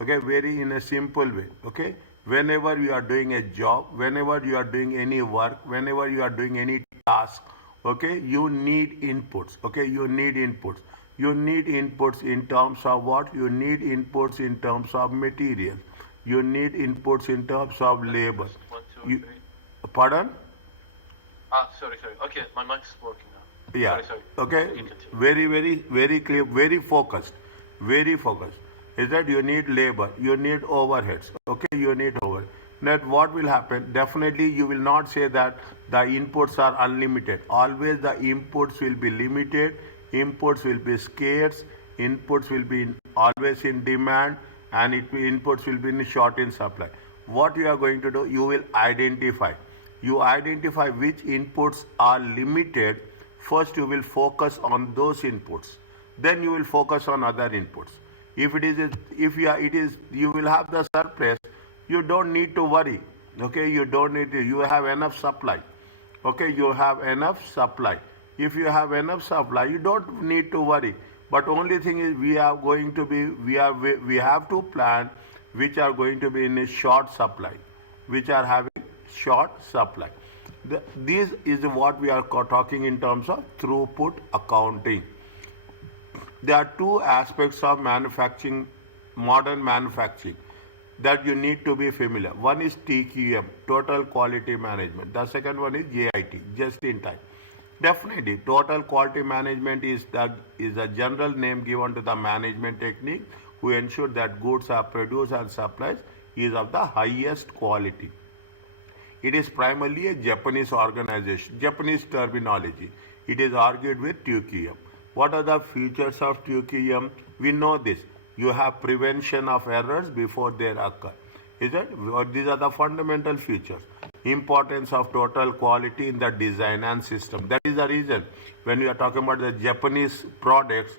Okay, very in a simple way. Okay, whenever you are doing a job, whenever you are doing any work, whenever you are doing any task, okay, you need inputs. Okay, you need inputs. You need inputs in terms of what? You need inputs in terms of material. You need inputs in terms of labor. One, two, You, three. pardon? Sorry. Okay, my mic's working now. Yeah. Sorry. Okay. You can continue. Very clear, very focused. Very focused. Is that you need labor, you need overheads. Okay, you need overhead. Now, what will happen? Definitely, you will not say that the inputs are unlimited. Always, the inputs will be limited. Inputs will be scarce. Inputs will be always in demand, and inputs will be in short in supply. What you are going to do? You will identify. You identify which inputs are limited. First, you will focus on those inputs. Then you will focus on other inputs. If it is, if you are, it is, you will have the surplus. You don't need to worry. Okay, you don't need to. You have enough supply. Okay, you have enough supply. If you have enough supply, you don't need to worry. But only thing is, we are going to be, we have to plan which are going to be in a short supply, which are having short supply. This is what we are talking in terms of throughput accounting. There are two aspects of manufacturing, modern manufacturing, that you need to be familiar. One is TQM, Total Quality Management. The second one is JIT, Just in Time. Definitely, Total Quality Management is a general name given to the management technique who ensure that goods are produced and supplies is of the highest quality. It is primarily a Japanese organization, Japanese terminology. It is argued with TQM. What are the features of TQM? We know this. You have prevention of errors before they occur. Is it? These are the fundamental features. Importance of total quality in the design and system. That is the reason when we are talking about the Japanese products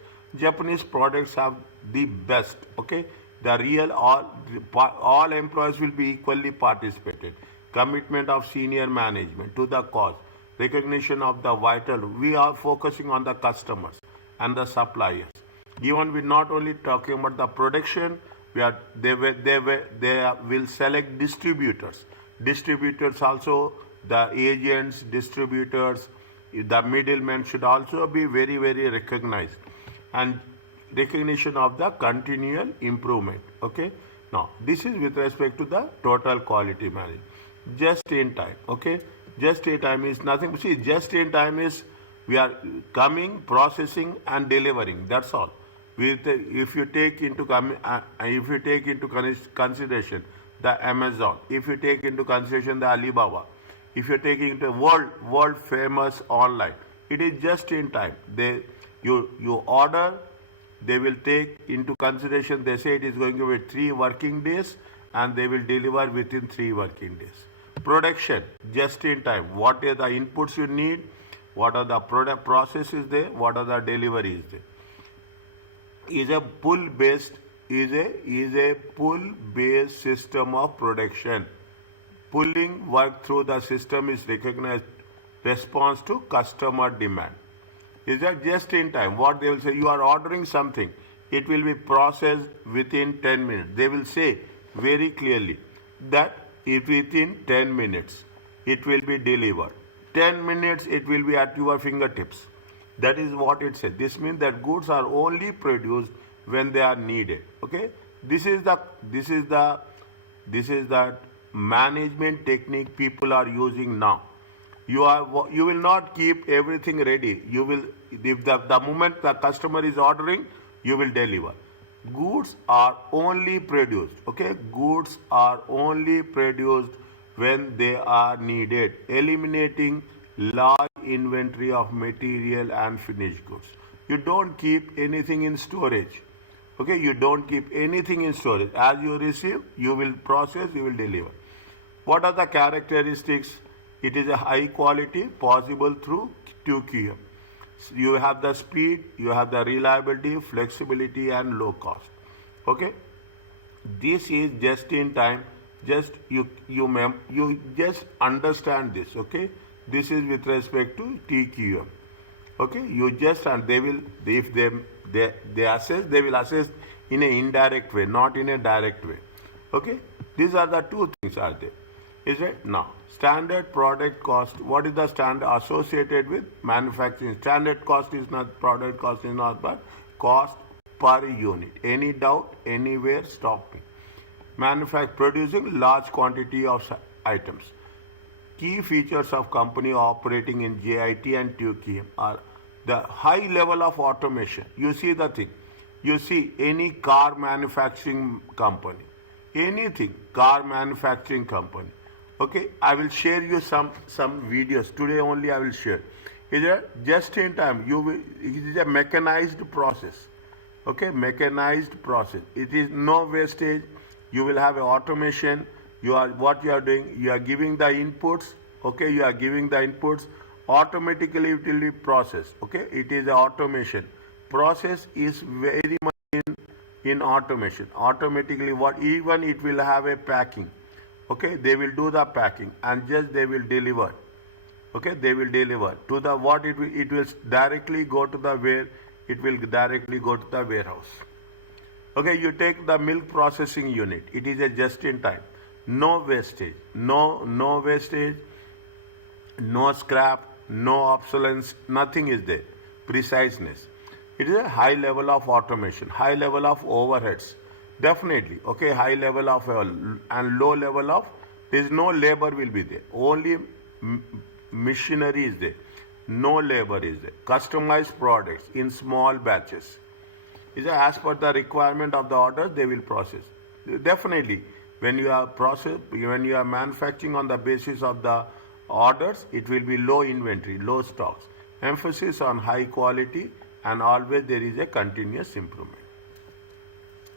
have the best. Okay, the real all employees will be equally participated. Commitment of senior management to the cause. Recognition of the vital. We are focusing on the customers and the suppliers. Even we're not only talking about the production, they will select distributors. Distributors also, the agents, distributors, the middlemen should also be very, very recognized. And recognition of the continual improvement. Okay. Now, this is with respect to the total quality management. Just in time. Okay. Just in time is nothing. See, just in time is we are coming, processing, and delivering. That's all. If you take into consideration the Amazon, if you take into consideration the Alibaba, if you take into world famous online, it is just in time. You order, they will take into consideration. They say it is going to be 3 working days, and they will deliver within 3 working days. Production, just in time. What are the inputs you need? What are the product processes there? What are the deliveries there? Is a pull based system of production. Pulling work through the system is recognized response to customer demand. Is that just in time? What they will say, you are ordering something, it will be processed within 10 minutes. They will say very clearly that if within 10 minutes it will be delivered. 10 minutes it will be at your fingertips. That is what it says. This means that goods are only produced when they are needed. Okay. This is the management technique people are using now. You will not keep everything ready. You will, if the moment the customer is ordering, you will deliver. Goods are only produced. Okay. Goods are only produced when they are needed, eliminating large inventory of material and finished goods. You don't keep anything in storage. Okay, you don't keep anything in storage. As you receive, you will process, you will deliver. What are the characteristics? It is a high quality possible through TQM. You have the speed, you have the reliability, flexibility, and low cost. Okay, this is just in time. Just you just understand this. Okay, this is with respect to TQM. Okay, you just, and they will, if they assess, they will assess in an indirect way, not in a direct way. Okay, these are the two things are there. Is it? Now, standard product cost, what is the standard associated with manufacturing? Standard cost is not, product cost is not, but cost per unit. Any doubt, anywhere, stop me. Producing large quantity of items. Key features of company operating in JIT and TQM are the high level of automation. You see the thing. You see any car manufacturing company, anything, car manufacturing company. Okay, I will share you some videos. Today only I will share. It is just in time. It is a mechanized process. Okay, mechanized process. It is no wastage. You will have automation. What you are doing, you are giving the inputs. Okay, you are giving the inputs. Automatically it will be processed. Okay, it is a automation. Process is very much in automation. Automatically, even it will have a packing. Okay, they will do the packing and just they will deliver. Okay, they will deliver to the what it will directly go to the where it will directly go to the warehouse. Okay, you take the milk processing unit. It is a just in time. No wastage, no wastage, no scrap, no obsolescence, nothing is there. Preciseness. It is a high level of automation, high level of overheads. Definitely, okay, high level of and low level of, there is no labor will be there. Only machinery is there. No labor is there. Customized products in small batches. Is as per the requirement of the order, they will process. Definitely, when you are manufacturing on the basis of the orders, it will be low inventory, low stocks. Emphasis on high quality, and always there is a continuous improvement.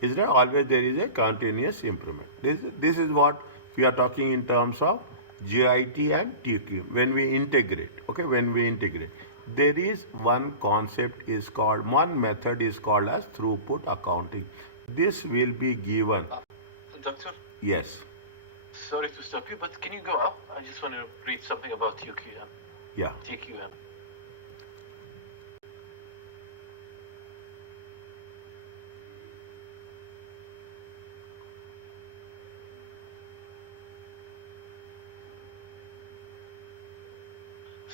Is there? Always there is a continuous improvement. This is what we are talking in terms of GIT and TQM. When we integrate, okay, when we integrate, there is one method is called as throughput accounting. This will be given. Doctor? Yes. Sorry to stop you, but can you go up? I just want to read something about TQM. Yeah. TQM.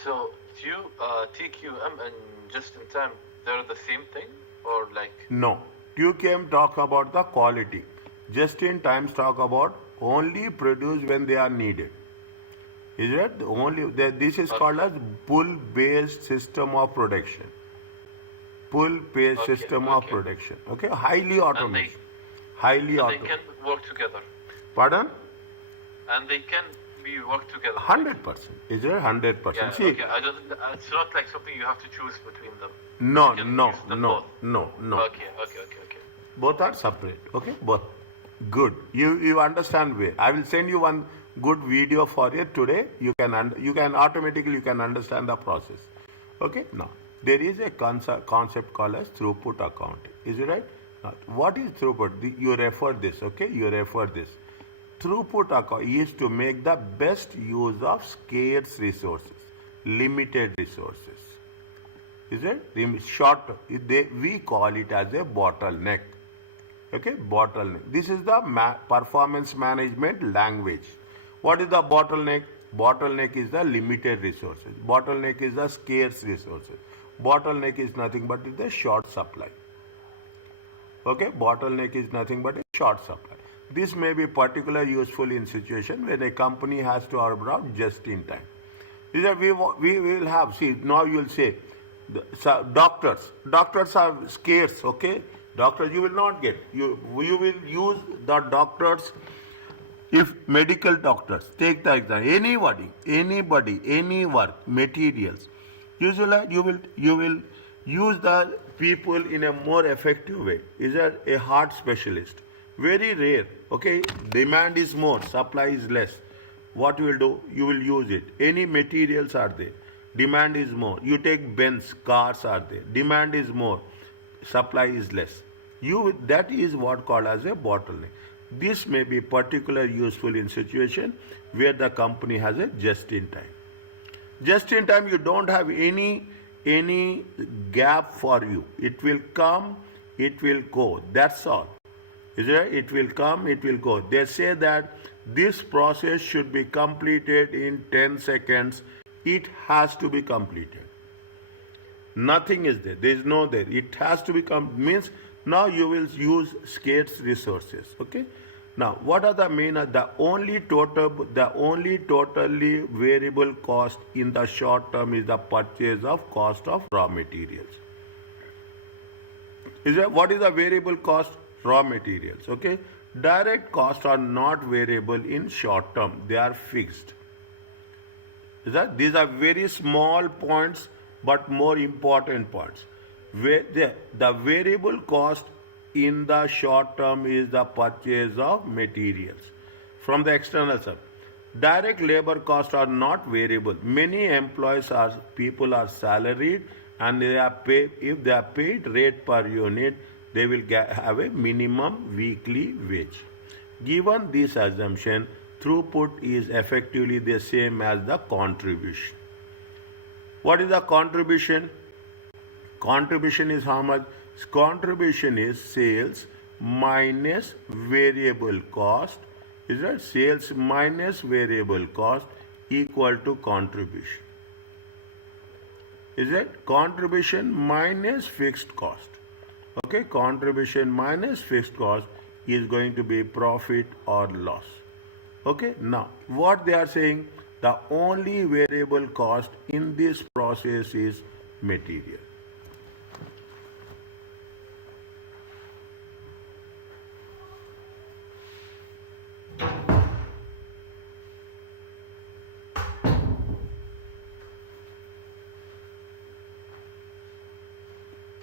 So, TQM and just in time, they're the same thing, or like? No. TQM talk about the quality. Just in time talk about only produce when they are needed. Is it? This is called as pull-based system of production. Pull-based system of production. Okay, highly automation. Highly automated. They can work together. Pardon? And they can be work together. 100%. Is it 100%? Yeah, See, okay. It's not like something you have to choose between them. No. Okay. Both are separate. Okay, both. Good. You understand where. I will send you one good video for it today. You can automatically understand the process. Okay. Now there is a concept called as throughput accounting. Is it right? Now, what is throughput? You refer this. Okay. You refer this. Throughput account is to make the best use of scarce resources, limited resources. Is it? We call it as a bottleneck. Okay, bottleneck. This is the performance management language. What is the bottleneck? Bottleneck is the limited resources. Bottleneck is the scarce resources. Bottleneck is nothing but the short supply. Okay, bottleneck is nothing but a short supply. This may be particularly useful in situation when a company has to order out just in time. Is that we will have, see, now you will say, doctors are scarce, okay? Doctors you will not get. You will use the doctors. If medical doctors, take the example, anybody, any work, materials, usually you will use the people in a more effective way. Is that a heart specialist? Very rare. Okay, demand is more, supply is less. What you will do? You will use it. Any materials are there. Demand is more. You take Benz, cars are there. Demand is more, supply is less. That is what called as a bottleneck. This may be particularly useful in situation where the company has a just in time. Just in time, you don't have any gap for you. It will come it will go. That's all. Is it? It will come, it will go. They say that this process should be completed in 10 seconds. It has to be completed. Nothing is there. There is no there. It has to become means now you will use scarce resources. Okay. Now what are the main? The only totally variable cost in the short term is the purchase of cost of raw materials. What is the variable cost? Raw materials. Okay. Direct costs are not variable in short term. They are fixed. These are very small points but more important points. The variable cost in the short term is the purchase of materials from the external side. Direct labor costs are not variable. Many people are salaried and if they are paid rate per unit, they will have a minimum weekly wage. Given this assumption, throughput is effectively the same as the contribution. What is the contribution? Contribution is how much? Contribution is sales minus variable cost. Is that sales minus variable cost equal to contribution? Is it contribution minus fixed cost? Okay, contribution minus fixed cost is going to be profit or loss. Okay, now what they are saying, the only variable cost in this process is material.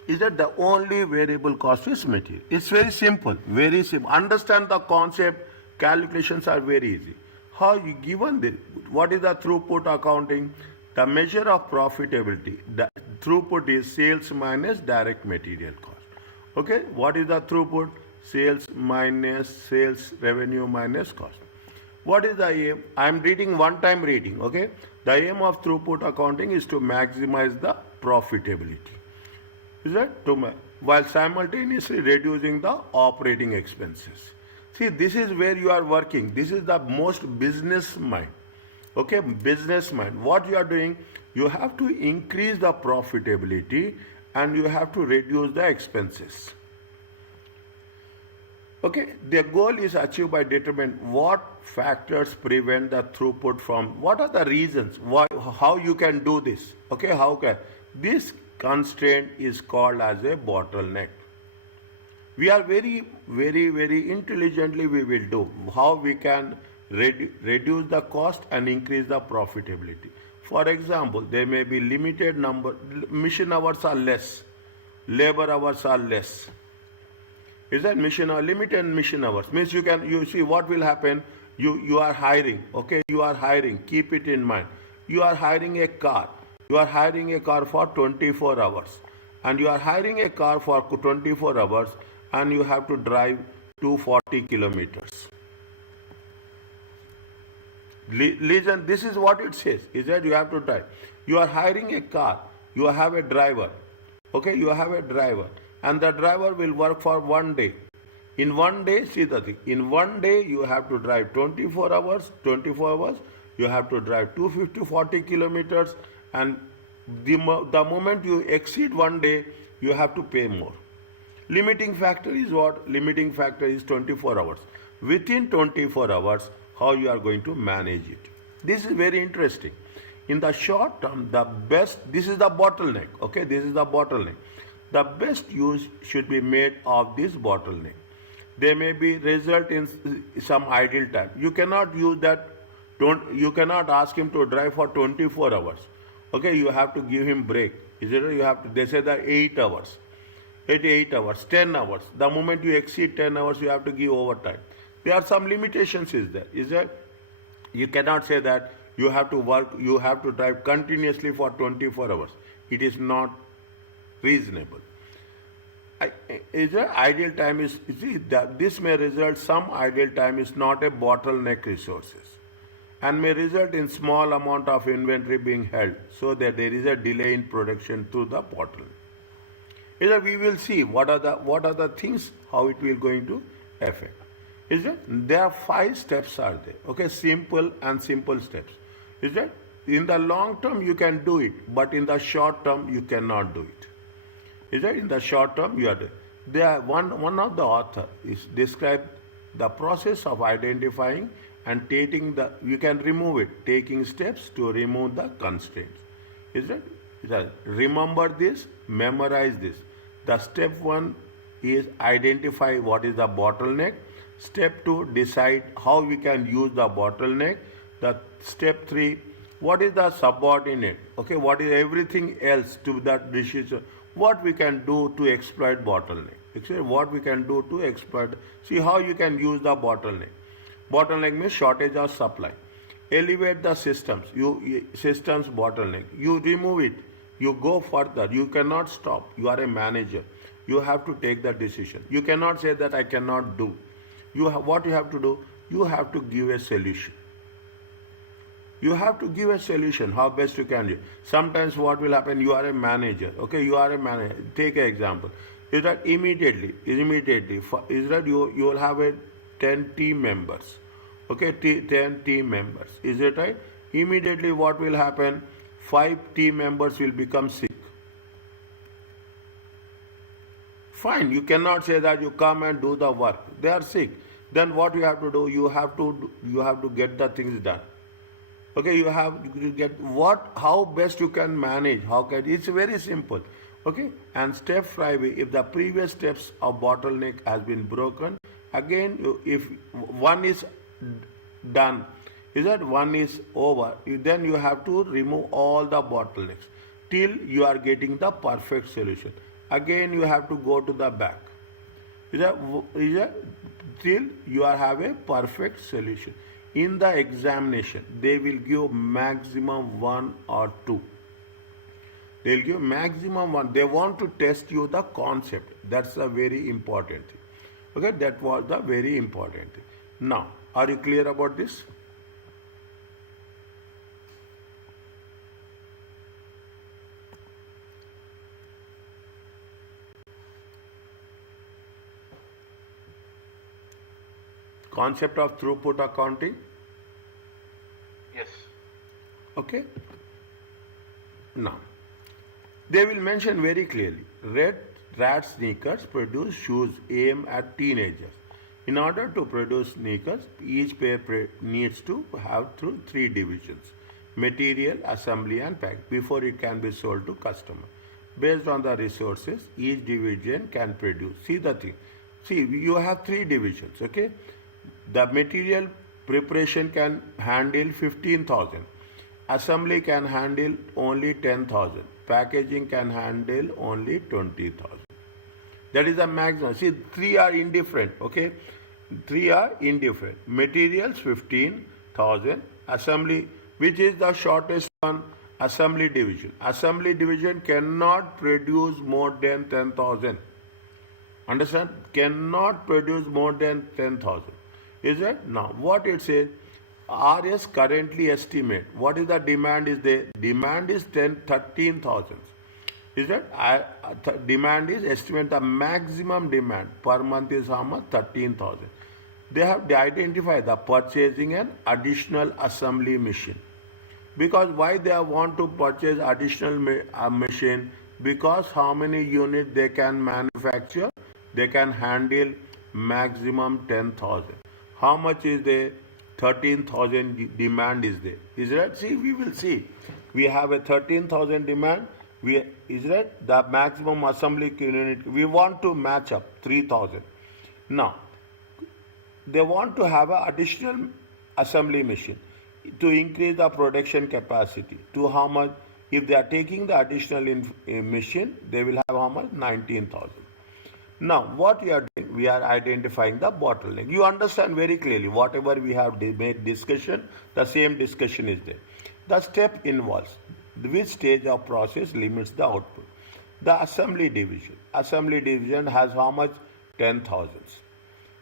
Is that the only variable cost is material? It's very simple, very simple. Understand the concept, calculations are very easy. How you given this, what is the throughput accounting? The measure of profitability, the throughput is sales minus direct material cost. Okay, what is the throughput? Sales minus sales revenue minus cost. What is the aim? I am reading one time reading, okay? The aim of throughput accounting is to maximize the profitability. Is that? While simultaneously reducing the operating expenses. See, this is where you are working. This is the most business mind. Okay, business mind. What you are doing, you have to increase the profitability and you have to reduce the expenses. Okay, the goal is achieved by determining what factors prevent the throughput from, what are the reasons, how you can do this. Okay, how can, this constraint is called as a bottleneck. We are very intelligently we will do how we can reduce the cost and increase the profitability. For example, there may be limited number, mission hours are less, labor hours are less. Is that limited mission hours? Means you see what will happen, you are hiring, okay, you are hiring, keep it in mind. You are hiring a car. You are hiring a car for 24 hours and you are hiring a car for 24 hours and you have to drive 240 kilometers. Listen, this is what it says, is that you have to drive. You are hiring a car, you have a driver, okay, you have a driver and the driver will work for 1 day. In 1 day, see the thing, in 1 day you have to drive 24 hours, you have to drive 240 kilometers and the moment you exceed 1 day, you have to pay more. Limiting factor is what? Limiting factor is 24 hours. Within 24 hours, how you are going to manage it. This is very interesting. In the short term, the best, this is the bottleneck, okay, this is the bottleneck. The best use should be made of this bottleneck. They may be result in some idle time. You cannot use that, you cannot ask him to drive for 24 hours. Okay, you have to give him break. Is it? You have to, they say that 8 hours, 8 hours, 10 hours. The moment you exceed 10 hours, you have to give overtime. There are some limitations is there. Is that? You cannot say that you have to work, you have to drive continuously for 24 hours. It is not reasonable. Ideal time is, see, that this may result, some ideal time is not a bottleneck resources and may result in small amount of inventory being held so that there is a delay in production through the bottleneck. Is that we will see what are the things, how it will going to affect. Is it? There are 5 steps are there. Okay, simple and simple steps. Is it? In the long term you can do it, but in the short term you cannot do it. Is that in the short term you are doing? There one of the author is described the process of identifying and taking the, you can remove it, taking steps to remove the constraints. Is it? Remember this, memorize this. The step 1 is identify what is the bottleneck. Step 2, decide how we can use the bottleneck. The step 3, what is the subordinate? Okay, what is everything else to that decision? What we can do to exploit bottleneck? Actually, what we can do to exploit? See how you can use the bottleneck. Bottleneck means shortage of supply. Elevate the systems. Systems bottleneck. You remove it. You go further. You cannot stop. You are a manager. You have to take the decision. You cannot say that I cannot do. What you have to do? You have to give a solution. You have to give a solution, how best you can do. Sometimes what will happen, you are a manager, okay, you are a manager. Take an example. Is that immediately, is that you will have 10 team members, okay, 10 team members. Is it right? Immediately what will happen? 5 team members will become sick. Fine, you cannot say that you come and do the work. They are sick. Then what you have to do? You have to get the things done. Okay, you have to get how best you can manage, it's very simple. Okay, and step 5, if the previous steps of bottleneck has been broken, again, if one is done, is that one is over, then you have to remove all the bottlenecks till you are getting the perfect solution. Again, you have to go to the back. Is that till you have a perfect solution. In the examination, they will give maximum 1 or 2. They will give maximum 1. They want to test you the concept. That's a very important thing. Okay, that was the very important thing. Now, are you clear about this? Concept of throughput accounting? Yes. Okay. Now, they will mention very clearly, rat sneakers produce shoes aimed at teenagers. In order to produce sneakers, each pair needs to have through 3 divisions: material, assembly and pack before it can be sold to customer. Based on the resources, each division can produce. See the thing. See, you have 3 divisions, okay? The material preparation can handle 15,000. Assembly can handle only 10,000. Packaging can handle only 20,000. That is the maximum. See, 3 are indifferent, okay? 3 are indifferent. Materials 15,000. Assembly, which is the shortest one? Assembly division. Assembly division cannot produce more than 10,000. Understand? Cannot produce more than 10,000. Is it? Now, what it says, RS currently estimate. What is the demand is there? Demand is 13,000. Is it? Demand is estimate the maximum demand per month is how much? 13,000. They have identified the purchasing an additional assembly machine. Because why they want to purchase additional machine? Because how many units they can manufacture? They can handle maximum 10,000. How much is there? 13,000 demand is there. Is that? See, we will see. We have a 13,000 demand. Is that the maximum assembly unit? We want to match up 3,000. Now, they want to have an additional assembly machine to increase the production capacity. To how much? If they are taking the additional machine, they will have how much? 19,000. Now, what we are doing, we are identifying the bottleneck. You understand very clearly, whatever we have made discussion, the same discussion is there. The step involves which stage of process limits the output. The assembly division. Assembly division has how much? 10,000.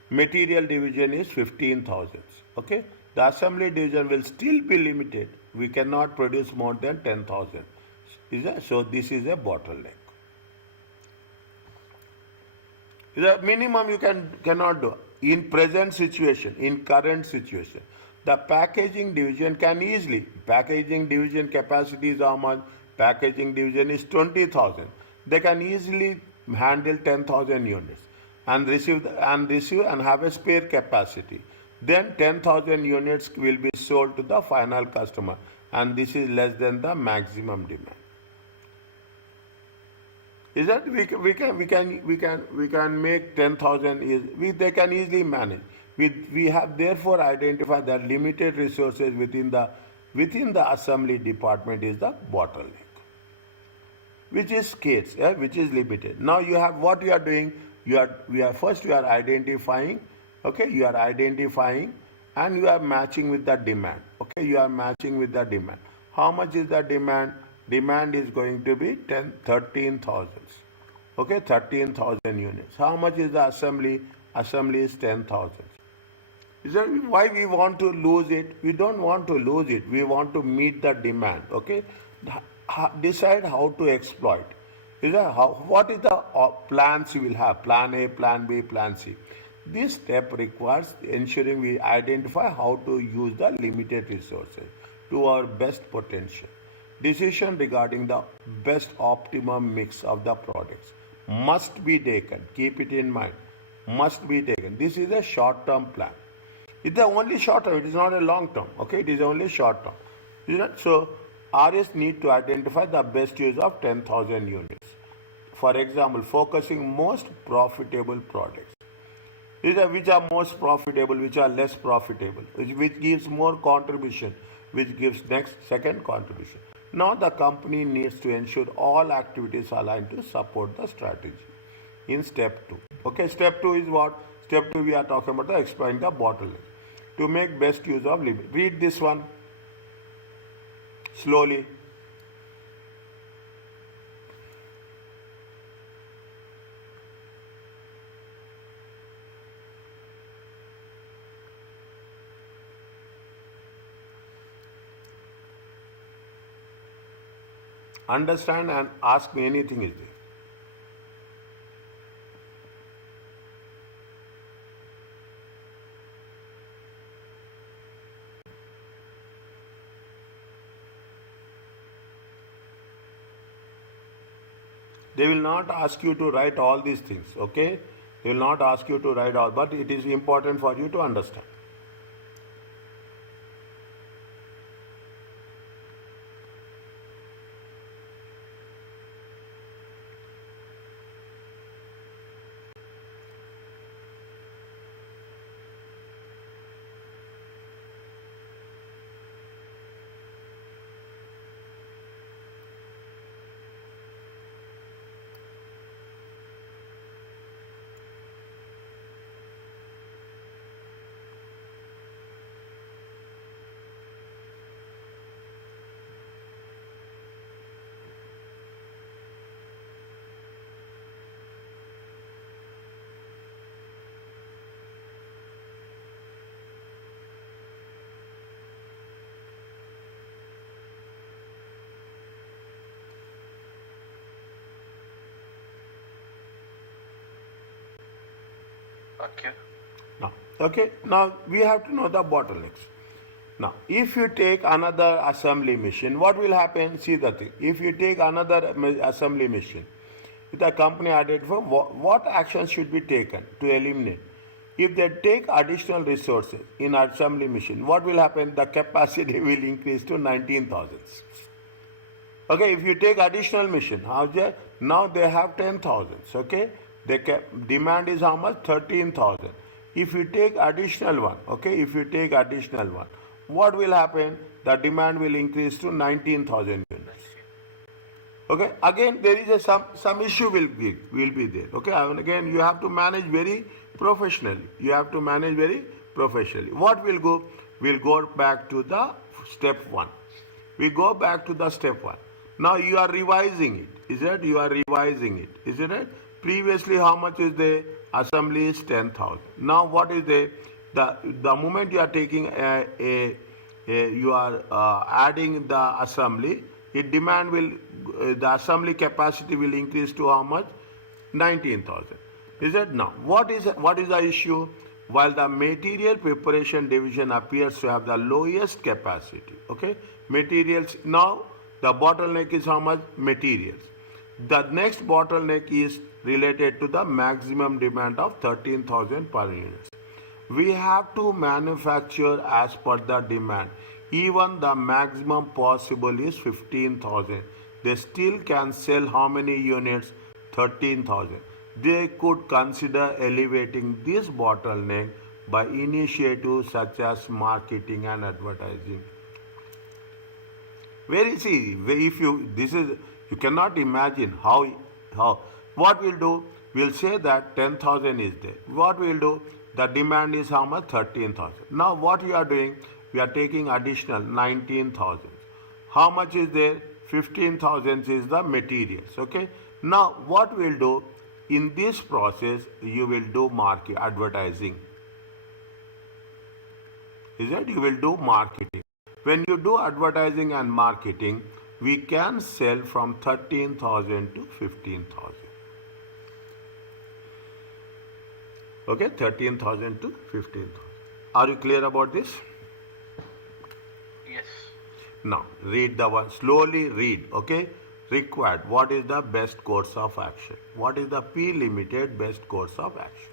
Material division is 15,000. Okay? The assembly division will still be limited. We cannot produce more than 10,000. So this is a bottleneck. The minimum you cannot do. In present situation, in current situation, the packaging division can easily, packaging division capacity is how much? Packaging division is 20,000. They can easily handle 10,000 units and receive and have a spare capacity. Then 10,000 units will be sold to the final customer, and this is less than the maximum demand. Is that we can make 10,000 is they can easily manage. We have therefore identified that limited resources within the assembly department is the bottleneck, which is scarce, which is limited. Now you have what you are doing. You are identifying. Okay, you are identifying, and you are matching with the demand. Okay, you are matching with the demand. How much is the demand? Demand is going to be 13,000. Okay, 13,000 units. How much is the assembly? Assembly is 10,000. Is that why we want to lose it? We don't want to lose it. We want to meet the demand. Okay, decide how to exploit. Is that how? What is the plans you will have? Plan A, Plan B, Plan C. This step requires ensuring we identify how to use the limited resources to our best potential. Decision regarding the best optimum mix of the products must be taken. Keep it in mind. Must be taken. This is a short term plan. It's the only short term, it is not a long term. Okay, it is only short term. Is that? So RS need to identify the best use of 10,000 units. For example, focusing most profitable products. These are which are most profitable, which are less profitable, which gives more contribution, which gives second contribution. Now the company needs to ensure all activities align to support the strategy. In step 2. Okay, step 2 is what? Step 2 we are talking about the exploiting the bottleneck. To make best use of limit. Read this one slowly. Understand and ask me anything is there. They will not ask you to write all these things, okay? They will not ask you to write all, but it is important for you to understand. Now we have to know the bottlenecks. Now, if you take another assembly machine, what will happen? See the thing. If you take another assembly machine, the company identify what actions should be taken to eliminate. If they take additional resources in assembly machine, what will happen? The capacity will increase to 19,000. Okay, if you take additional machine, now they have 10,000. Okay, the demand is how much? 13,000. If you take additional one, okay, if you take additional one, what will happen? The demand will increase to 19,000 units. Okay, again there is some issue will be there. Okay, and again you have to manage very professionally. You have to manage very professionally. What will go? We'll go back to the step 1. We go back to the step 1. Now you are revising it. Is it? You are revising it. Is it right? Previously, how much is the assembly is 10,000. Now what is the moment you are taking you are adding the assembly, the assembly capacity will increase to how much? 19,000. Is it now? What is the issue? While the material preparation division appears to have the lowest capacity, okay? Materials now the bottleneck is how much? Materials. The next bottleneck is related to the maximum demand of 13,000 per unit. We have to manufacture as per the demand. Even the maximum possible is 15,000. They still can sell how many units? 13,000. They could consider elevating this bottleneck by initiatives such as marketing and advertising. Very easy. If you cannot imagine how what we'll do. We'll say that 10,000 is there. What we'll do? The demand is how much? 13,000. Now what we are doing? We are taking additional 19,000. How much is there? 15,000 is the materials. Okay. Now what we'll do? In this process, you will do market advertising. Is it? You will do marketing. When you do advertising and marketing, we can sell from 13,000 to 15,000. Okay, 13,000 to 15,000. Are you clear about this? Yes. Now, read the one. Slowly read, okay? Required. What is the best course of action? What is the P limited best course of action?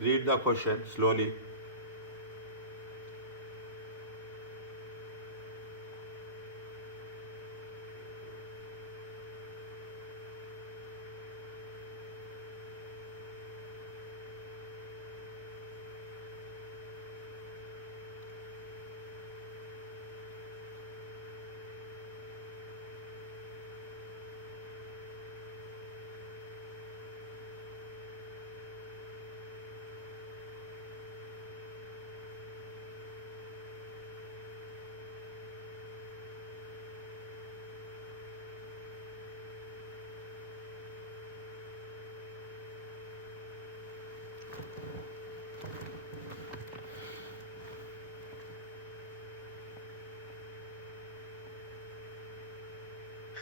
Read the question slowly.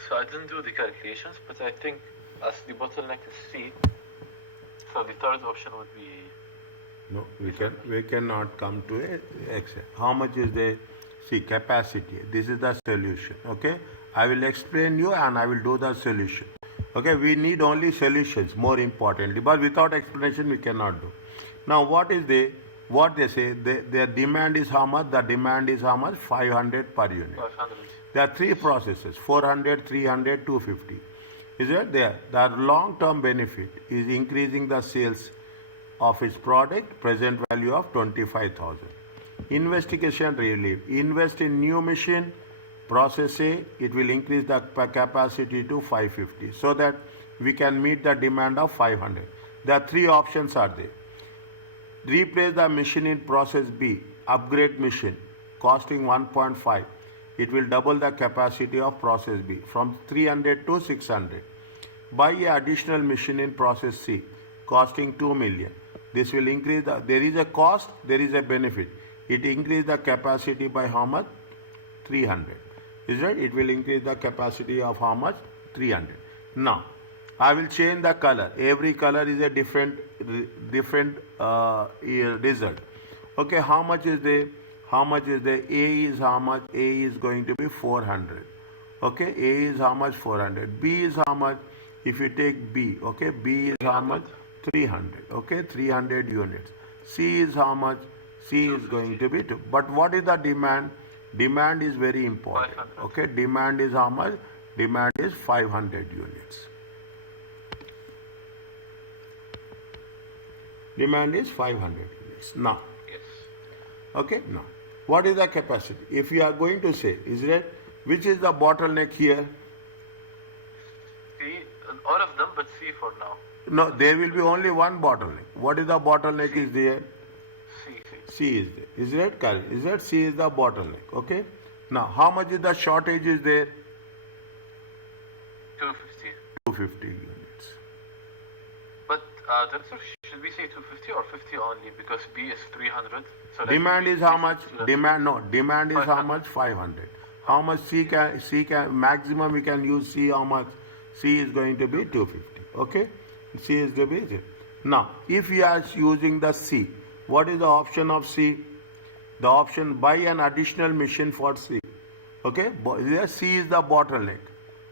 So I didn't do the calculations, but I think as the bottleneck is C, so the third option would be. No, we cannot come to a Excel. How much is the capacity? This is the solution. Okay, I will explain you and I will do the solution. Okay, we need only solutions more importantly, but without explanation we cannot do. Now what they say? Their demand is how much? The demand is how much? 500 per unit. 500. There are three processes: 400, 300, 250. Is it there? The long-term benefit is increasing the sales of its product, present value of 25,000. Investigation relief. Invest in new machine, process A, it will increase the capacity to 550 so that we can meet the demand of 500. There are three options are there. Replace the machine in process B, upgrade machine, costing 1.5. It will double the capacity of process B from 300 to 600. Buy an additional machine in process C, costing 2 million. This will increase there is a cost, there is a benefit. It increase the capacity by how much? 300. Is it? It will increase the capacity of how much? 300. Now, I will change the color. Every color is a different result. Okay, how much is the A is how much? A is going to be 400. Okay, A is how much? 400. B is how much? If you take B, okay, B is how much? 300. Okay, 300 units. C is how much? C is going to be 2. But what is the demand? Demand is very important. 500. Okay, demand is how much? Demand is 500 units. Demand is 500 units. Now, Yes. okay, now, what is the capacity? If you are going to say, is it, which is the bottleneck here? C, all of them, but C for now. No, there will be only one bottleneck. What is the bottleneck is there? C. C is there. Is that correct? Is that C is the bottleneck? Okay. Now, how much is the shortage is there? 250. 250 units. But there's a say 250 or 50 only because B is 300. So like Demand B is how is much? less. Demand is how 500. much? 500. How much C can maximum we can use C how much? C is going to be 250. Okay? C is the basic. Now, if you are using the C, what is the option of C? The option buy an additional machine for C. Okay? Here C is the bottleneck.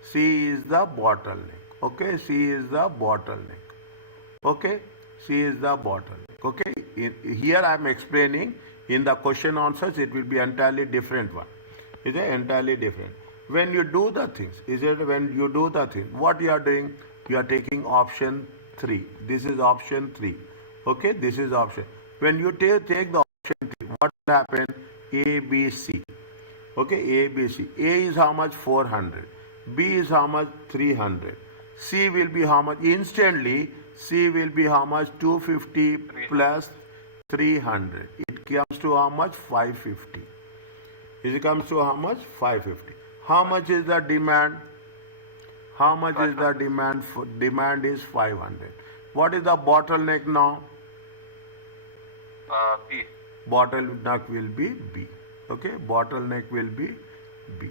C is the bottleneck. Okay? C is the bottleneck. Okay, C is the bottleneck. Okay, here I am explaining. In the question answers it will be entirely different one. Is it entirely different? When you do the things, when you do the thing, what you are doing? You are taking option 3. This is option 3. Okay, this is option. When you take the option 3, what will happen? A, B, C. Okay, A, B, C. A is how much? 400. B is how much? 300. C will be how much? Instantly, C will be how much? 250 plus 300. It comes to how much? 550. It comes to how much? 550. How much is the demand? How much is the demand? Demand is 500. What is the bottleneck now? B. Bottleneck will be B. Okay, bottleneck will be B.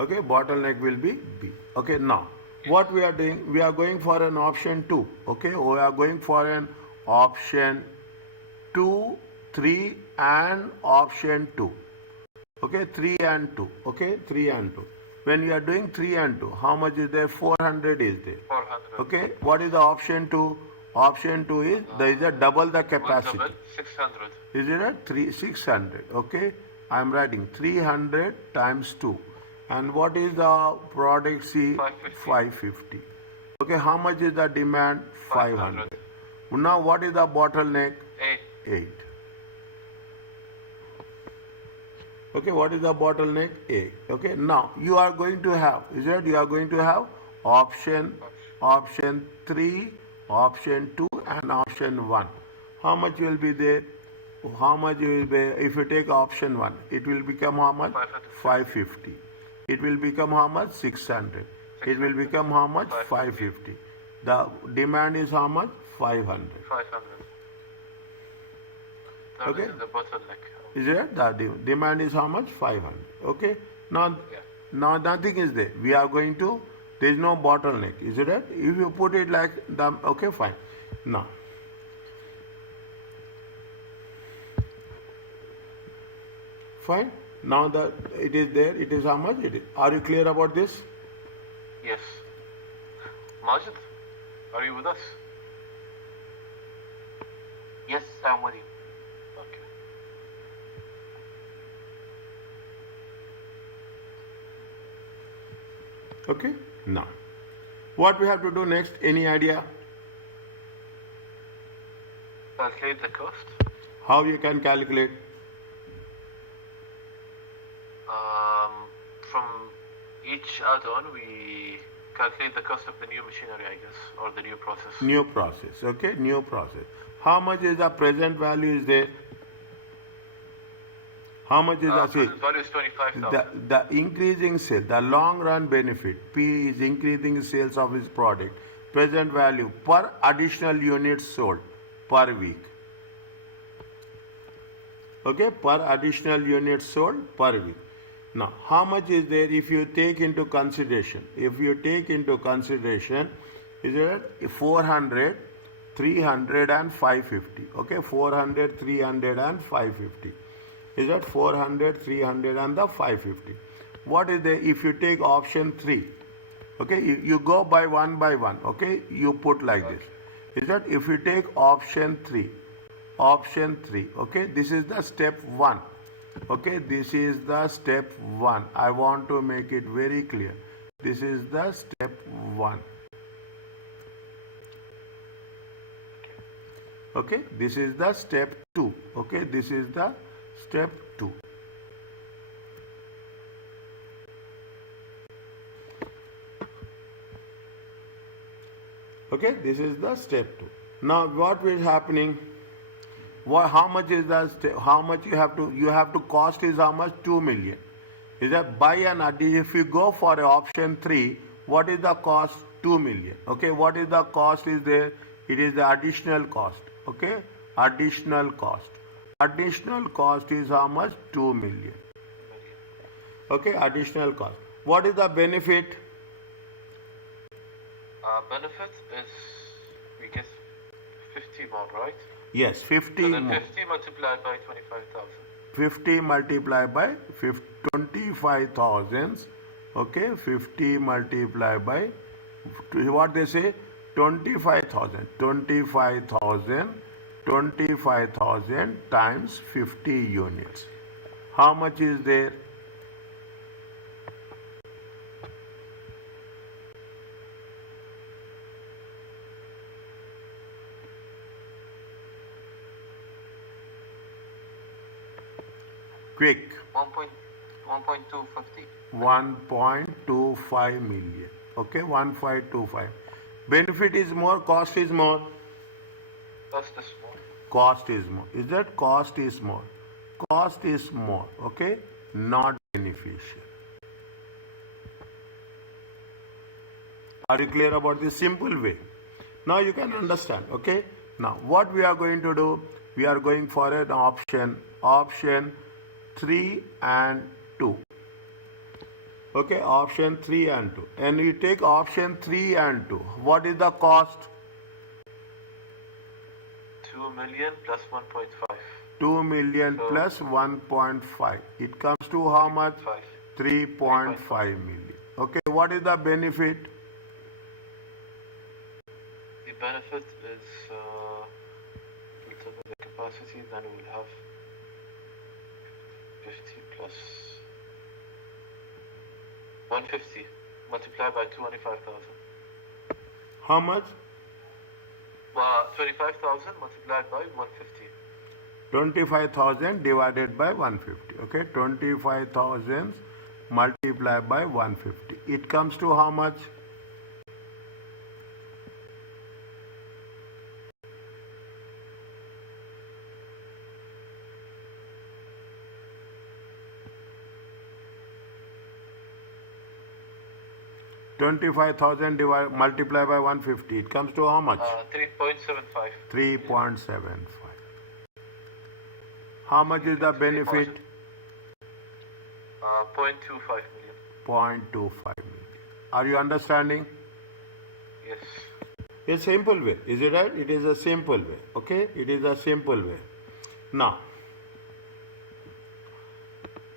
Okay, bottleneck will be B. Okay, now what we are doing? We are going for an option 2. Okay, we are going for an option 2, 3 and option 2. Okay, 3 and 2. Okay, 3 and 2. When you are doing 3 and 2, how much is there? 400 is there. 400. Okay, what is the option 2? Option 2 is there is a double the capacity. Double 600. Is it a 600? Okay, I am writing 300 times 2. And what is the product C? 550. Okay, how much is the demand? 500. Now what is the bottleneck? 8. Okay, what is the bottleneck? 8. Okay, now you are going to have, you are going to have option 3, option 2 and option 1. How much will be there? How much will be, if you take option 1, it will become how much? 550. It will become how much? 600. It will become how much? 550. The demand is how much? 500. 500. That Okay. is the bottleneck. Is it? The demand is how much? 500. Okay. Now, now nothing is there. We are going to, there is no bottleneck. Is it? If you put it like the, okay, fine. Now, fine. Now that it is there, it is how much it is. Are you clear about this? Yes. Majid, are you with us? Yes, I'm with you. Okay. Okay. Now, what we have to do next? Any idea? Calculate the cost. How you can calculate? From each add-on, we calculate the cost of the new machinery, I guess, or the new process. New process. Okay, new process. How much is the present value is there? How much is the Present value is 25,000. the increasing sale, the long run benefit, P is increasing sales of his product. Present value per additional units sold per week. Okay, per additional units sold per week. Now, how much is there if you take into consideration? If you take into consideration, is it 400, 300 and 550. Okay, 400, 300 and 550. Is that 400, 300 and the 550? What is the, if you take option 3, okay, you go by one, okay, you put like this. Is that if you take option 3, okay, this is the step 1. Okay, this is the step 1. I want to make it very clear. This is the step 1. Okay, this is the step 2. Okay, this is the step 2. Okay, this is the step 2. Now what is happening? How much is the how much you have to cost is how much? 2 million. Is that buy an addition? If you go for option 3, what is the cost? 2 million. Okay, what is the cost is there? It is the additional cost. Okay, additional cost. Additional cost is how much? 2 million. Okay, additional cost. What is the benefit? Benefit is we get 50 more, right? Yes, 50 So then more. 50 multiplied by 25,000. 50 multiplied by 25,000. Okay, 50 multiplied by what they say? 25,000. 25,000 times 50 units. How much is there? Quick. 1.250. 1.25 million. Okay, 1525. Benefit is more, cost is more. That's the small. Cost is more. Is that cost is more? Cost is more. Okay, not beneficial. Are you clear about this simple way? Now you can understand. Okay. Now what we are going to do? We are going for an option 3 and 2. Okay, option 3 and 2. And we take option 3 and 2. What is the cost? 2 million plus 1.5. 2 million So- plus 1.5. It comes to how much? 5. 3.5 million. Okay, what is the benefit? The benefit is we'll tell the capacity, then we'll have 50 plus 150 multiplied by 25,000. How much? 25,000 multiplied by 150. 25,000 divided by 150. Okay, 25,000 multiplied by 150. It comes to how much? Multiplied by 150. It comes to how much? 3.75. 3.75. How much is the benefit? 0.25 million. 0.25 million. Are you understanding? Yes. It's simple way. Is it right? It is a simple way. Okay? It is a simple way. Now,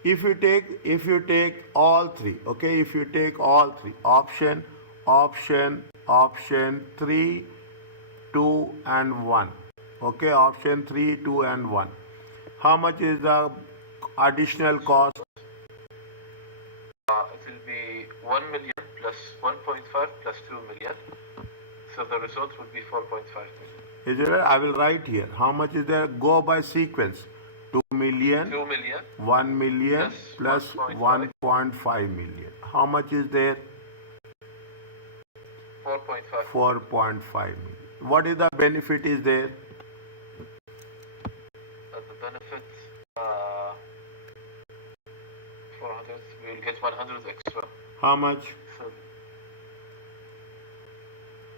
if you take all three, okay, if you take all three, option 3, 2 and 1. Okay, option 3, 2 and 1. How much is the additional cost? It will be 1 million plus 1.5 plus 2 million. So the result would be 4.5 million. Is it right? I will write here. How much is there? Go by sequence. 2 million, 2 million 1 million plus plus 1.5 million. How much is there? 4.5. 4.5 million. What is the benefit is there? The benefit 400. We will get 100 extra. How much? So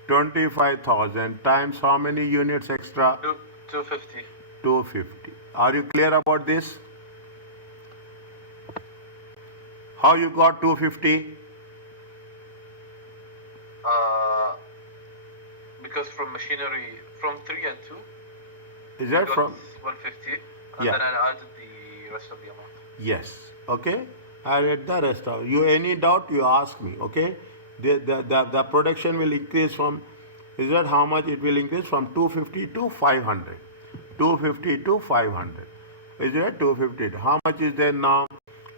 25,000 times how many units extra? 250. 250. Are you clear about this? How you got 250? Because from machinery, from 3 and 2, Is we that got from? 150, and Yeah. then I added the rest of the amount. Yes. Okay. I read the rest of you. Any doubt you ask me. Okay. The production will increase from. Is that how much it will increase from 250 to 500? 250 to 500. Is it 250? How much is there now?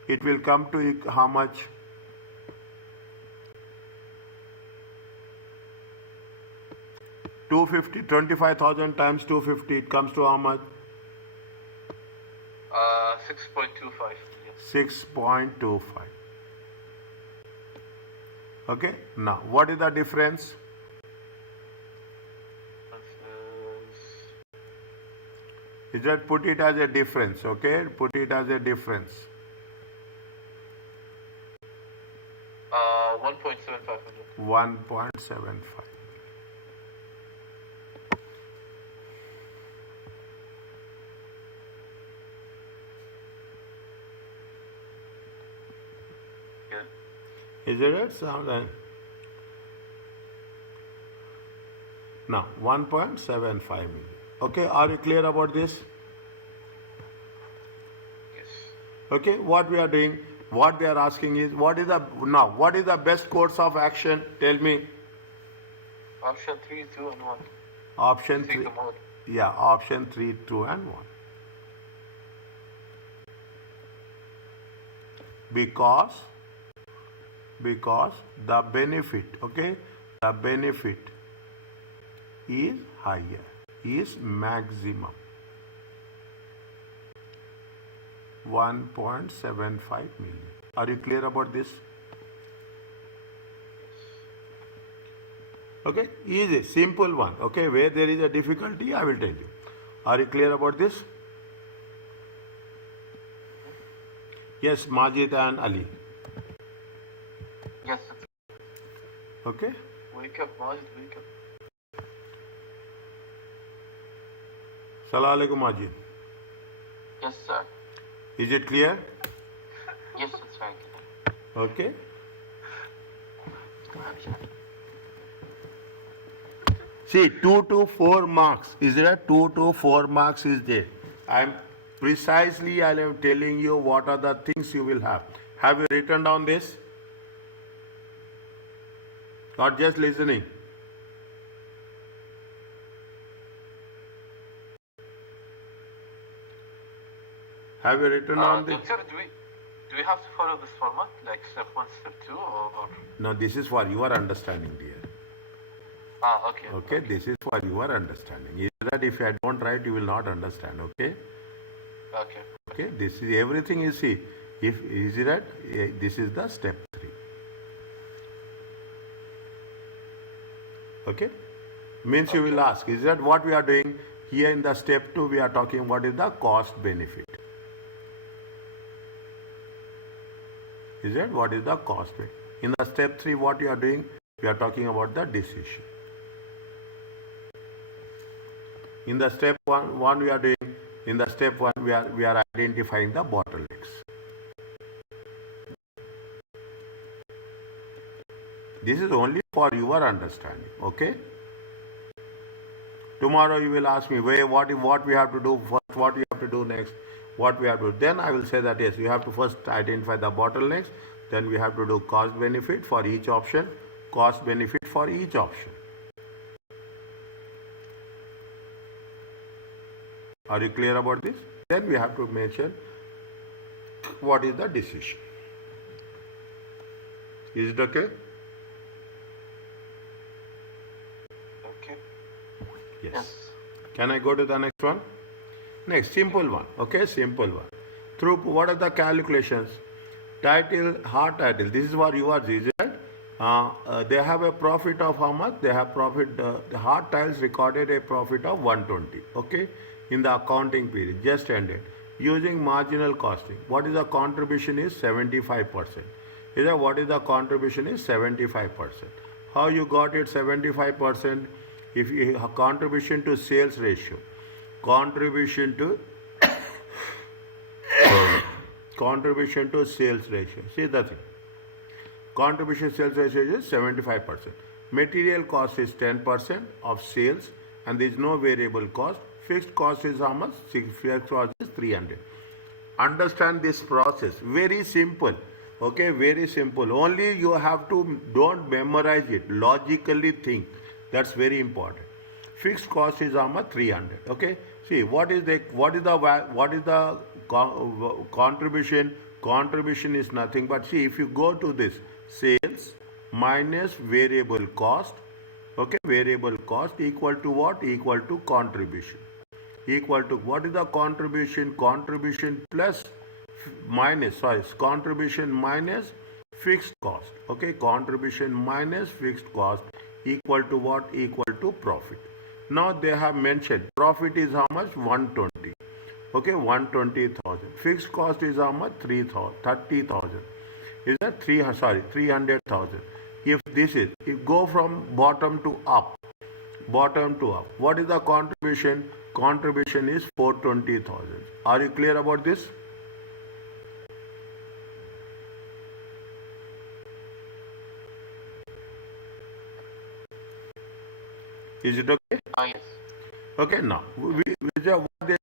It will come to how much? $250, 25,000 times 250. It comes to how much? 6.25 million. 6.25. Okay. Now, what is the difference? Is that put it as a difference? Okay. Put it as a difference. 1.75 million. 1.75. Yeah. Is it right? Now 1.75 million. Okay, are you clear about this? Yes. Okay, what we are doing, what they are asking is, what is the best course of action? Tell me. Option 3, 2, and 1. Option Take 3. them all. Yeah, option 3, 2, and 1. Because the benefit, okay, the benefit is higher, is maximum 1.75 million. Are you clear about this? Okay, easy, simple one. Okay, where there is a difficulty, I will tell you. Are you clear about this? Yes, Majid and Ali. Yes. Okay. Wake up, Majid, wake up. Salaam alaikum, Majid. Yes, sir. Is it clear? Yes, it's very clear. Okay. See, 2 to 4 marks. Is there 2 to 4 marks is there? I am telling you what are the things you will have. Have you written down this? Or just listening? Have you written down this? Doctor, do we have to follow this format, like step 1, step 2, or? No, this is for your understanding, dear. Okay. Okay, this is for your understanding. Is that if I don't write, you will not understand, okay? Okay. Okay, this is everything you see. If is it right? This is the step 3. Okay? Means you will ask, is that what we are doing? Here in the step 2, we are talking what is the cost benefit. Is that what is the cost benefit? In the step 3, what you are doing? We are talking about the decision. In the step 1 we are doing, in the step 1 we are identifying the bottlenecks. This is only for your understanding, okay? Tomorrow you will ask me, what we have to do first, what we have to do next, what we have to do. Then I will say that yes, you have to first identify the bottlenecks, then we have to do cost benefit for each option, cost benefit for each option. Are you clear about this? Then we have to mention what is the decision. Is it okay? Okay. Yes. Can I go to the next one? Next, simple one. Okay, simple one. Through what are the calculations? Title, hard title. This is what you are using. They have a profit of how much? They have profit. The hard tiles recorded a profit of 120. Okay, in the accounting period just ended. Using marginal costing. What is the contribution? Is 75%. Is that what is the contribution? Is 75%. How you got it 75%? If you have contribution to sales ratio, contribution to sales ratio. See the thing. Contribution sales ratio is 75%. Material cost is 10% of sales, and there is no variable cost. Fixed cost is how much? Fixed cost is 300. Understand this process. Very simple. Okay, very simple. Only you have to don't memorize it. Logically think. That's very important. Fixed cost is how much? 300. Okay. See what is the contribution? Contribution is nothing but, see, if you go to this, sales minus variable cost, okay, variable cost equal to what? Equal to contribution. Equal to what is the contribution? Contribution plus contribution minus fixed cost. Okay, contribution minus fixed cost equal to what? Equal to profit. Now they have mentioned profit is how much? 120. Okay, 120,000. Fixed cost is how much? 30,000. Is that 300,000. if this is, if go from bottom to up, what is the contribution? Contribution is 420,000. Are you clear about this? Is it okay? Oh, yes. Okay, now what they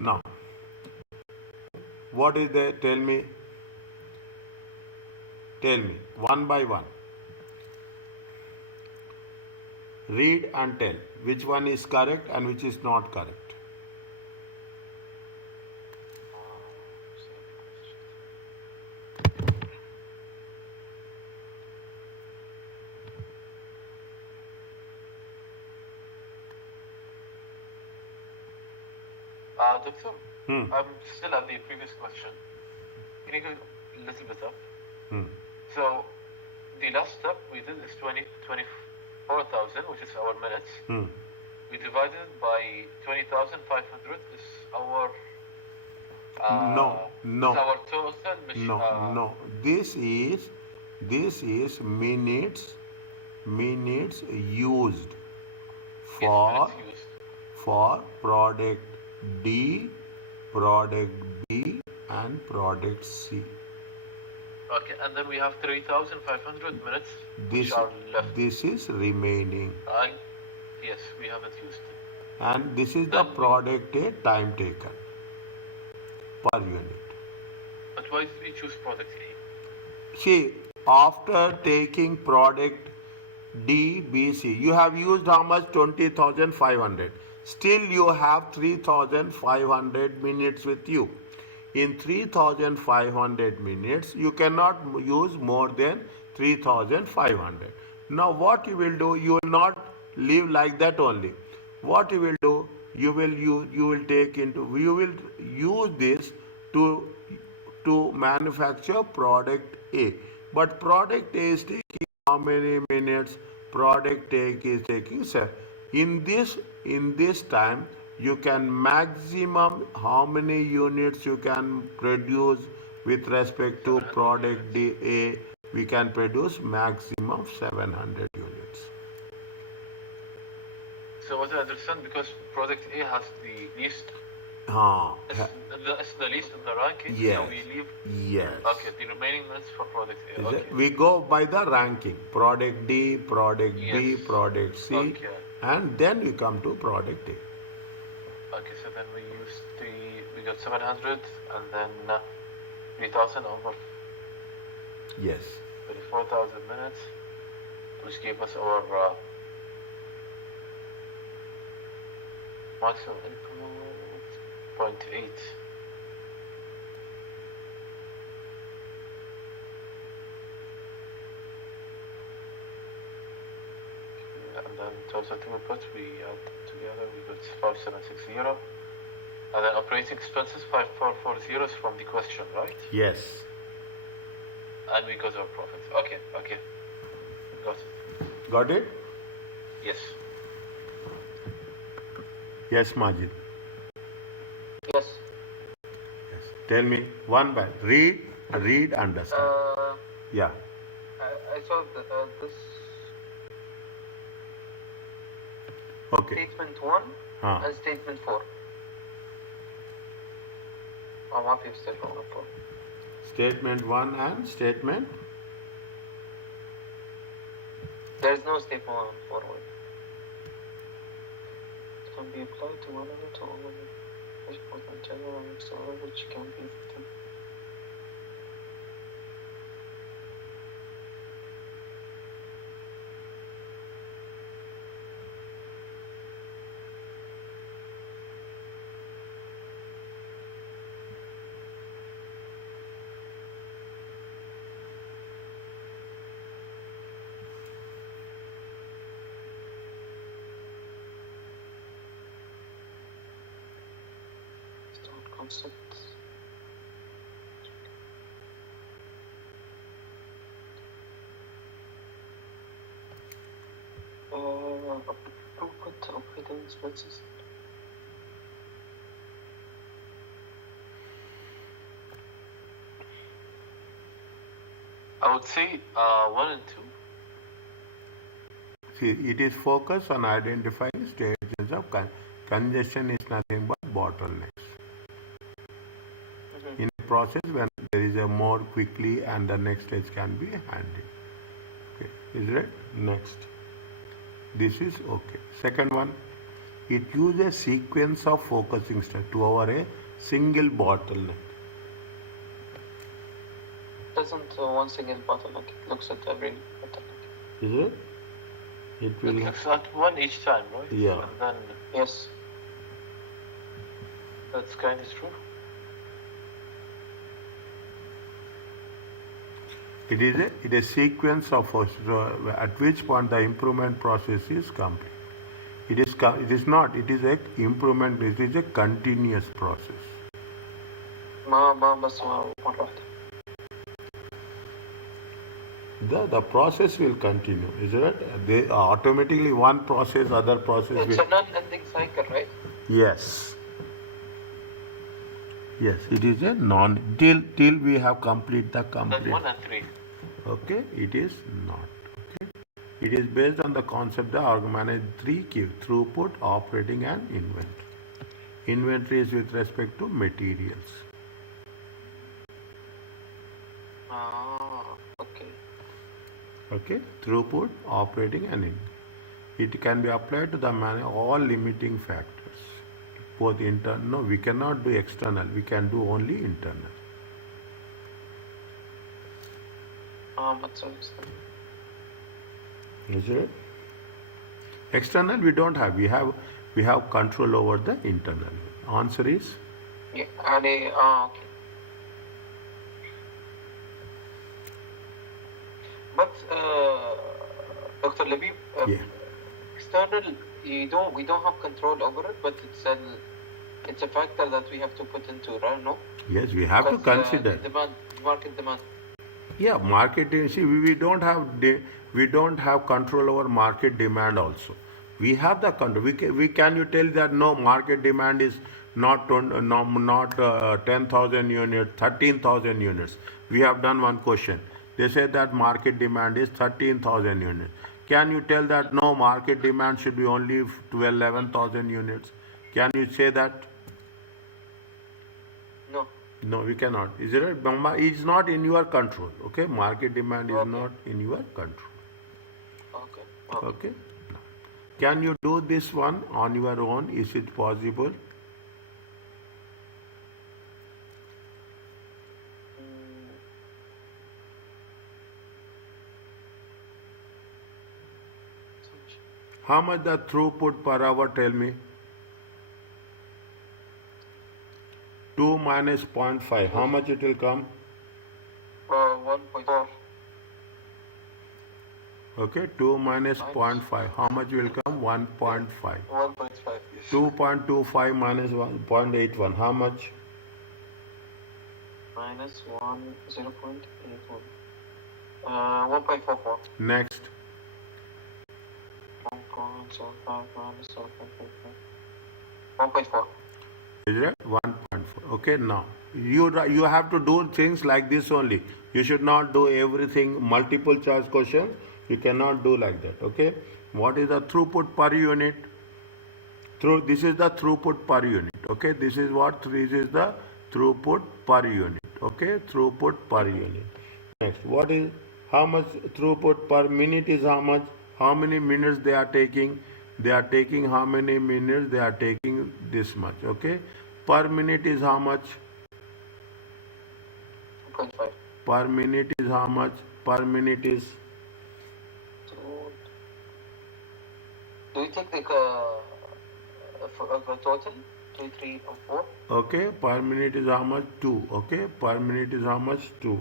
Now, what is there? Tell me, one by one. Read and tell which one is correct and which is not correct. Doctor, I'm still at the previous question. Can you go a little bit up? So, the last step we did is 24,000, which is our minutes. We divided it by 20,500 is our No. is our total No. This is minutes used for minutes used. for product D, product B, and product C. Okay, and then we have 3,500 minutes This which are left. this is remaining, And yes, we haven't used it. and this is the product A time taken per unit. But why did we choose product A? See, after taking product D, B, C, you have used how much? 20,500. Still, you have 3,500 minutes with you. In 3,500 minutes, you cannot use more than 3,500. Now, what you will do? You will not live like that only. What you will do? You will use this to manufacture product A. But product A is taking how many minutes? Product A is taking 7. In this time, you can maximum how many units you can produce with respect to product D A. We can produce maximum 700 units. So what I understand, because product A has the least, it's the least in the ranking, Yes. so we leave. Yes. Okay, the remaining minutes for product A. Okay. We go by the ranking. Product D, product B, Yes. product C, Okay. and then we come to product A. Okay, so then we got 700 and then 3,000 over Yes. 34,000 minutes, which gave us our maximum input 0.8. And then total input we add together, we got 5760. And then operating expenses 5440 is from the question, right? Yes. And we got our profit. Okay. Got it. Got it? Yes. Yes, Majid. Yes. Yes. Tell me one by read, understand. Yeah. I saw this Okay. statement 1 and statement 4. ما في statement 4. Statement 1 and statement. There is no statement 1 and 4. It can be applied to one of it or all of it. Which point general and external which can be written. Concepts. Put operating expenses. I would say 1 and 2. See, it is focused on identifying stages of congestion is nothing but bottlenecks. In a process when there is a more quickly and the next stage can be handled. Okay, is it? Next. This is okay. Second one. It uses a sequence of focusing steps to over a single bottleneck. Doesn't one single bottleneck, it looks at every bottleneck. Is it? It It will. looks at one each time, right? Yeah. And then Yes. that's kind of true. It is a sequence of at which point the improvement process is complete. It is not. It is a improvement. It is a continuous process. ما بس مرة واحدة. The process will continue. Is it? They automatically one process, other process. It's will, a non-ending cycle, right? Yes. Yes, it is a non till we have complete the That's complete. 1 and 3. Okay, it is not. Okay, it is based on the concept of organized three keys: throughput, operating, and inventory. Inventory is with respect to materials. Okay. Okay, throughput, operating, and it can be applied to the all limiting factors. Both internal, no, we cannot do external. We can do only internal. That's understandable. Is it? External we don't have. We have control over the internal. Answer is Yeah. Okay. But Dr. Labib, yeah. external, we don't have control over it, but it's a factor that we have to put into, right? No. Yes, we have to Because, consider. demand, market demand. Yeah, market. See, we don't have we don't have control over market demand. Also, we have the control. We can you tell that no market demand is not 10,000 units, 13,000 units. We have done one question. They said that market demand is 13,000 units. Can you tell that no market demand should be only 11,000 units? Can you say that? No. No, we cannot. Is it right? Mama, it's not in your control. Okay, market demand is Okay. not in your control. Okay. Okay. Can you do this one on your own? Is it possible? How much the throughput per hour? Tell me. 2 minus 0.5. How much it will come? 1.4. Okay, 2 minus 0.5. How much will come? 1.5. 1.5. Yes. 2.25 minus 1.81. How much? Minus 0.81. 1.44. Next. 1.75 minus 0.44. 1.4. Is it 1.4? Okay, now you have to do things like this only. You should not do everything multiple choice questions. You cannot do like that. Okay, what is the throughput per unit? This is the throughput per unit. Okay, this is the throughput per unit. Okay, throughput per unit. Next, what is how much throughput per minute is how much? How many minutes they are taking? They are taking how many minutes? They are taking this much. Okay, per minute is how much? 2.5. Per minute is how much? Per minute is Do you take the total? 2, 3, or 4? okay. Per minute is how much? 2. Okay, per minute is how much? 2.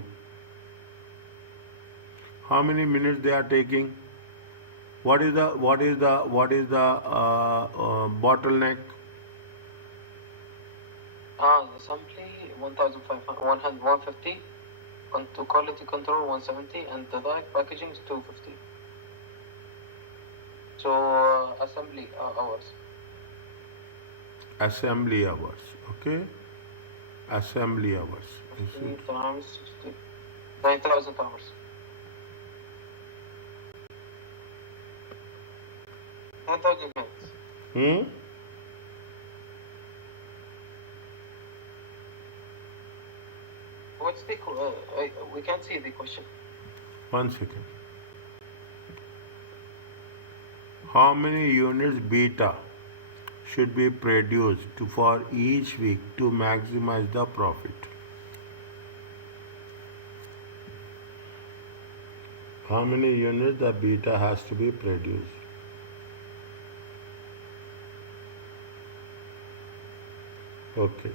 How many minutes they are taking? What is the bottleneck? Assembly 150, to quality control 170, and the direct packaging is 250. So assembly hours. Assembly hours. Okay, assembly hours. 3 times 60. 9,000 hours. minutes. What's the we can't see the question. 1 second. How many units beta should be produced for each week to maximize the profit? How many units the beta has to be produced? Okay.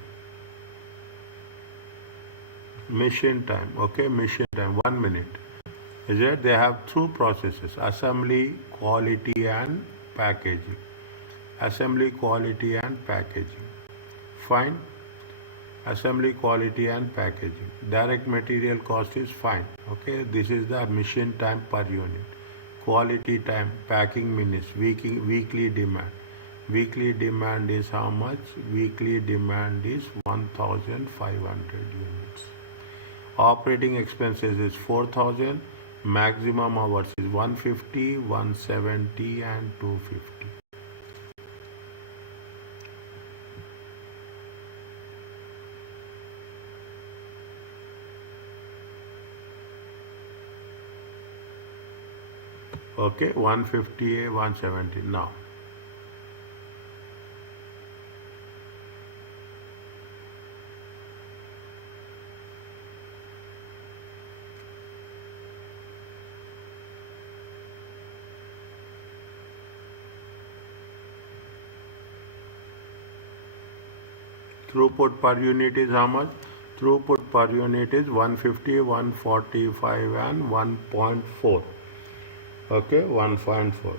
Machine time. Okay, machine time. 1 minute. Is it? They have two processes: assembly, quality, and packaging. Assembly, quality, and packaging. Fine. Assembly, quality, and packaging. Direct material cost is fine. Okay, this is the machine time per unit. Quality time, packing minutes, weekly demand. Weekly demand is how much? Weekly demand is 1,500 units. Operating expenses is 4,000. Maximum hours is 150, 170, and 250. Okay, 150, 170. Now, throughput per unit is how much? Throughput per unit is 150, 145, and 1.4. Okay, 1.4.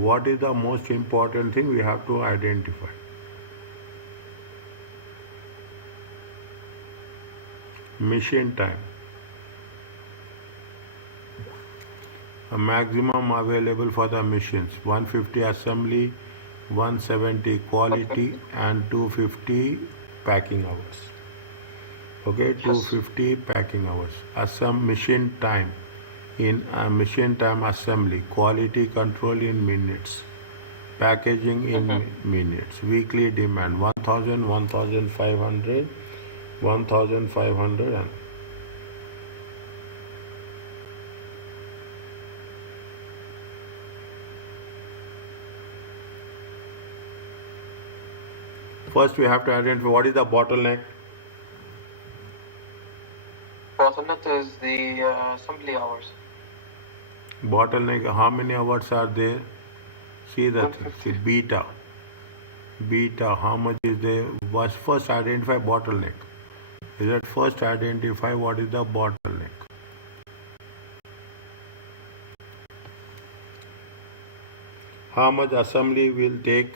What is the most important thing we have to identify? Machine time. A maximum available for the machines: 150 assembly, 170 quality, and 250 packing hours. Okay, 250 packing hours. Machine time in machine time assembly, quality control in minutes, packaging in minutes. Weekly demand 1,000, 1,500, 1,500, and first we have to identify what is the bottleneck. Bottleneck is the assembly hours. Bottleneck, how many hours are there? See that, see beta. Beta, how much is there? First identify bottleneck. Is that first identify what is the bottleneck? How much assembly will take?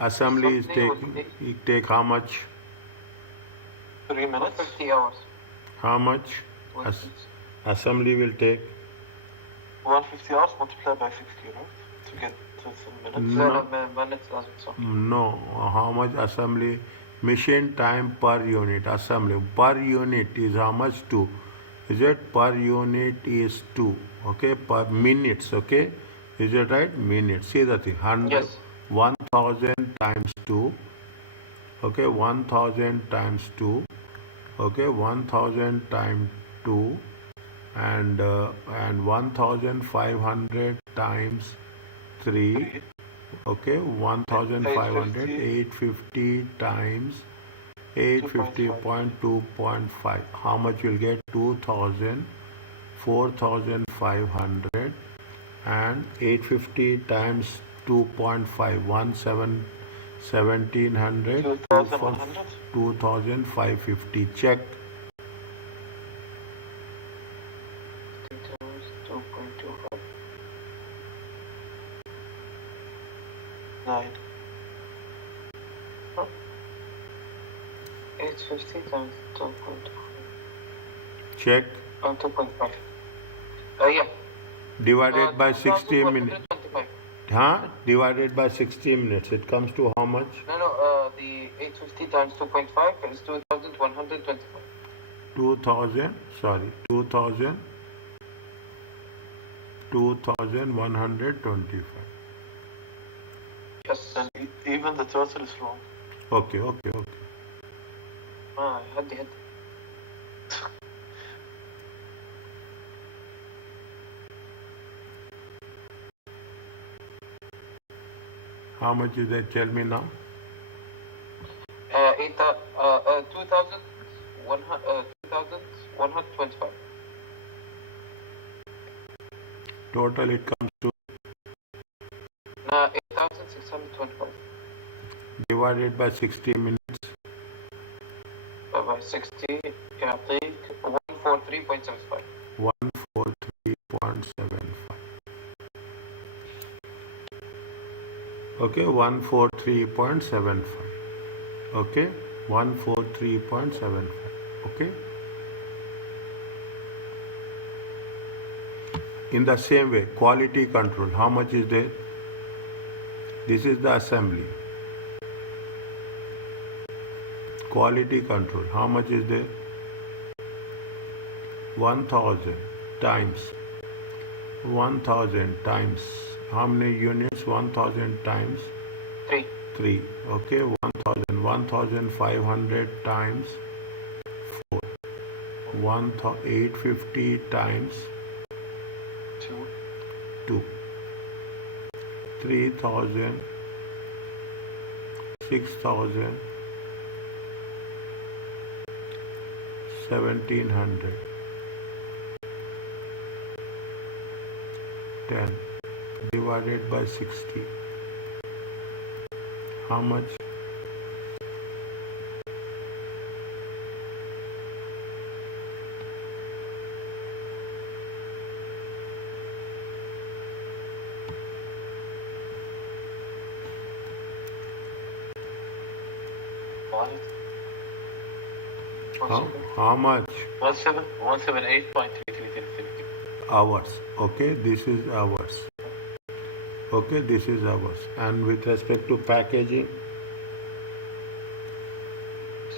Assembly is take how much? 3 minutes. 50 hours. How much? Assembly will take? 150 hours multiplied by 60, right? To get to some minutes. No. How much assembly? Machine time per unit. Assembly per unit is how much? 2. Is it? Per unit is 2. Okay. Per minutes. Okay. Is it right? Minutes. See the thing. 100. Yes. 1,000 times 2. Okay. 1,000 times 2. Okay. 1,000 times 2. And 1,500 times 3. Okay, 1,500, 850 times 850.2.5. How much will get? 2,000, 4,500, and 850 times 2.5, 1,700, 2,550. Check. 9. 850 times 2.5. Check. 2.5. Yeah. Divided by 60 minutes. 125. Divided by 60 minutes. It comes to how much? No. The 850 times 2.5 is 2,125. 2,125. Yes. And even the total is wrong. Okay. I had the head. How much is that? Tell me now. 2,125. Total it comes to 8,625 divided by 60 minutes. by 60 يعطيك 143.75. 143.75. Okay, 143.75. Okay, 143.75. Okay. In the same way, quality control, how much is there? This is the assembly. Quality control, how much is there? 1000 times. 1000 times. How many units? 1000 times 3. 3. Okay, 1000. 1500 times 4. 850 times 2. 3000. 6000. 1700. 10 divided by 60. How much? How much? 178.3333. Hours. Okay, this is hours. Okay, this is hours. And with respect to packaging,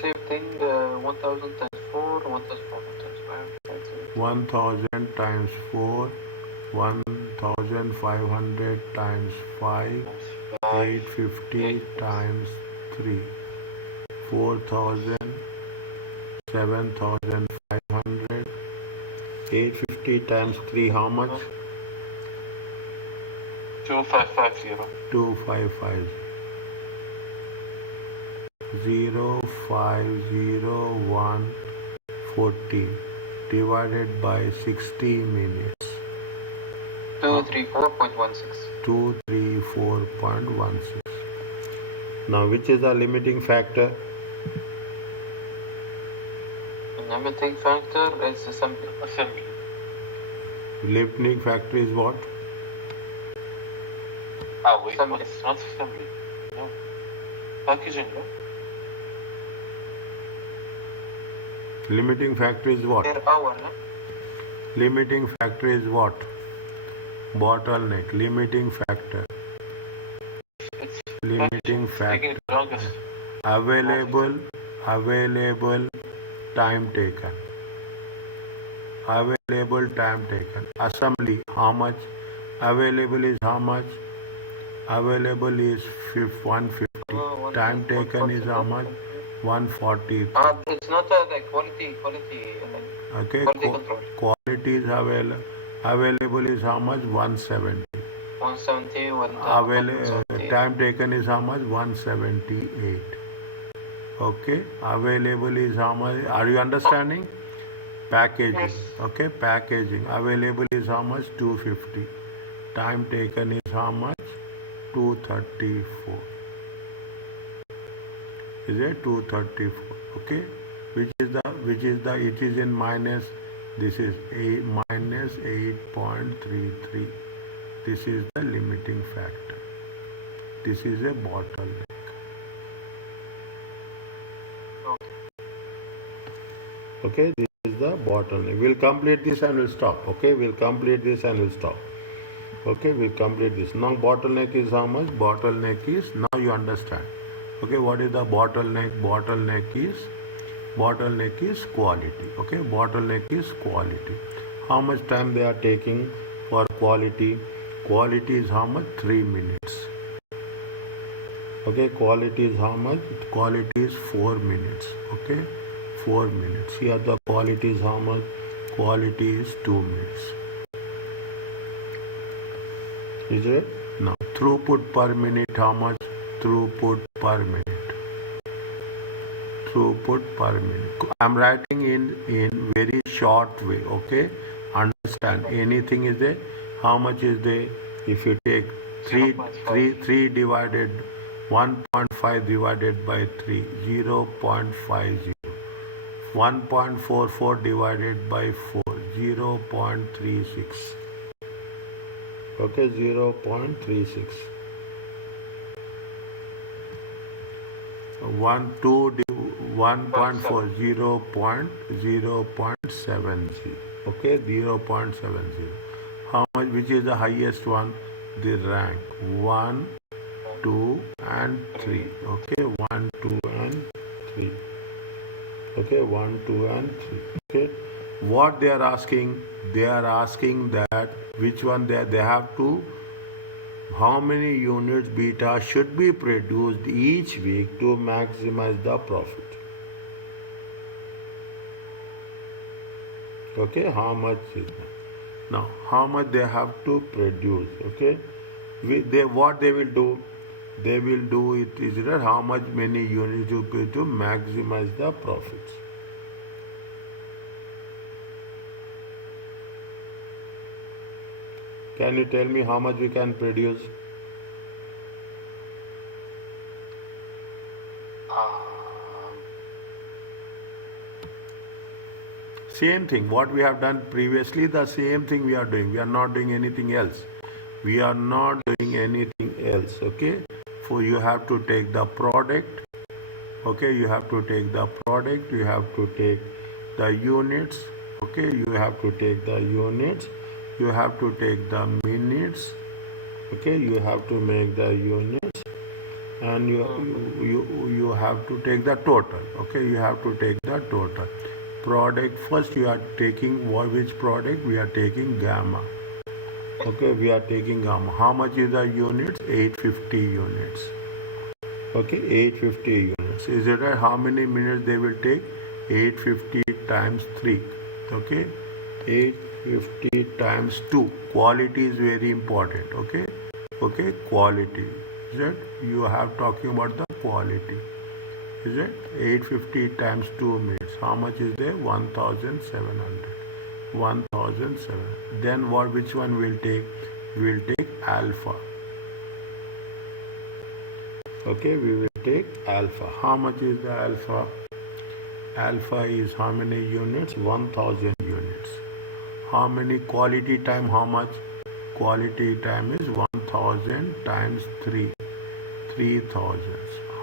Same thing, 1,000 times 4, 1,400 times 5. 1000 times 4, 1500 times 5, 850 times 3, 4000, 7500, 850 times 3, how much? 2550. 2550. 050114 divided by 60 minutes. 234.16. 234.16. Now, which is the limiting factor? The limiting factor is assembly. Limiting factor is what? Wait, Assembly. it's not assembly. No. Packaging, no? Limiting factor is what? Per hour, no? Limiting factor is what? Bottleneck. Limiting factor. It's Limiting taking factor. the longest. Available time taken. Available time taken. Assembly, how much? Available is how much? Available is 150. Time taken is how much? 140. It's not the quality. Okay, Quality control. quality is available is how much? 170. 170, 170. Time taken is how much? 178. Okay, available is how much? Are you understanding? Packaging. Yes. Okay, packaging. Available is how much? 250. Time taken is how much? 234. Is it 234? Okay, which is the it is in minus. This is a minus 8.33. This is the limiting factor. This is a bottleneck. Okay, this is the bottleneck. We'll complete this and we'll stop. Okay, we'll complete this and we'll stop. Okay, we'll complete this. Now bottleneck is how much? Bottleneck is, now you understand. Okay, what is the bottleneck? Bottleneck is quality. Okay, bottleneck is quality. How much time they are taking for quality? Quality is how much? 3 minutes. Okay, quality is how much? Quality is 4 minutes. Okay, 4 minutes. Here the quality is how much? Quality is 2 minutes. Is it? Now Throughput per minute, how much? Throughput per minute. Throughput per minute. I'm writing in very short way, okay? Understand, anything is there. How much is there? If you take 3 divided 1.5 divided by 3, 0.50. 1.44 divided by 4, 0.36. Okay, 0.36. 1.4, 0.70. Okay, 0.70. How much, which is the highest one? The rank 1, 2 and 3. Okay, 1, 2 and 3. Okay, 1, 2 and 3. Okay, what they are asking? They are asking that which one they have to, how many units beta should be produced each week to maximize the profit. Okay, how much is that? Now, how much they have to produce? Okay, what they will do? They will do it is that how much many units to pay to maximize the profits. Can you tell me how much we can produce? Same thing, what we have done previously, the same thing we are doing. We are not doing anything else. We are not doing anything else, okay? For you have to take the product, okay? You have to take the product, you have to take the units, okay? You have to take the units, you have to take the minutes, okay? You have to make the units, and you have to take the total, okay? You have to take the total. Product, first you are taking which product? We are taking gamma. Okay, we are taking gamma. How much is the units? 850 units. Okay, 850 units. Is it right? How many minutes they will take? 850 times 3. Okay, 850 times 2. Quality is very important. Okay, okay, quality. Is it? You have talking about the quality. Is it? 850 times 2 minutes. How much is there? 1700. 1007. Then what? Which one will take? We will take alpha. Okay, we will take alpha. How much is the alpha? Alpha is how many units? 1000 units. How many quality time? How much? Quality time is 1000 times 3. 3000.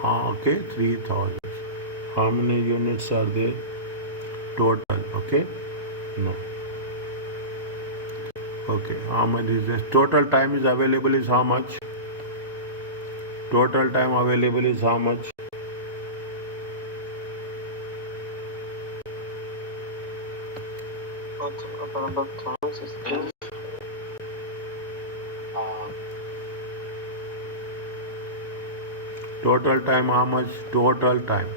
Okay, 3000. How many units are there? Total, okay? No. Okay, how much is this? Total time is available is how much? Total time available is how much? Total time how much? Total time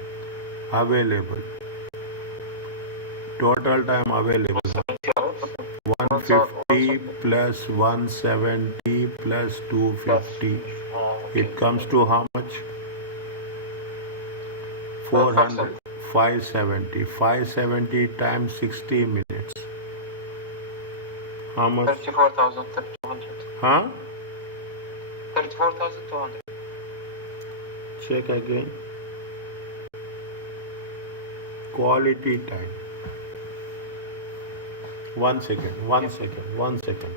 available. Total time available. 150 plus 170 plus 250. It comes to how much? 400. 570. 570 times 60 minutes. How much? 34,200. Huh? 34,200. Check again. Quality time. 1 second. 1 second. 1 second.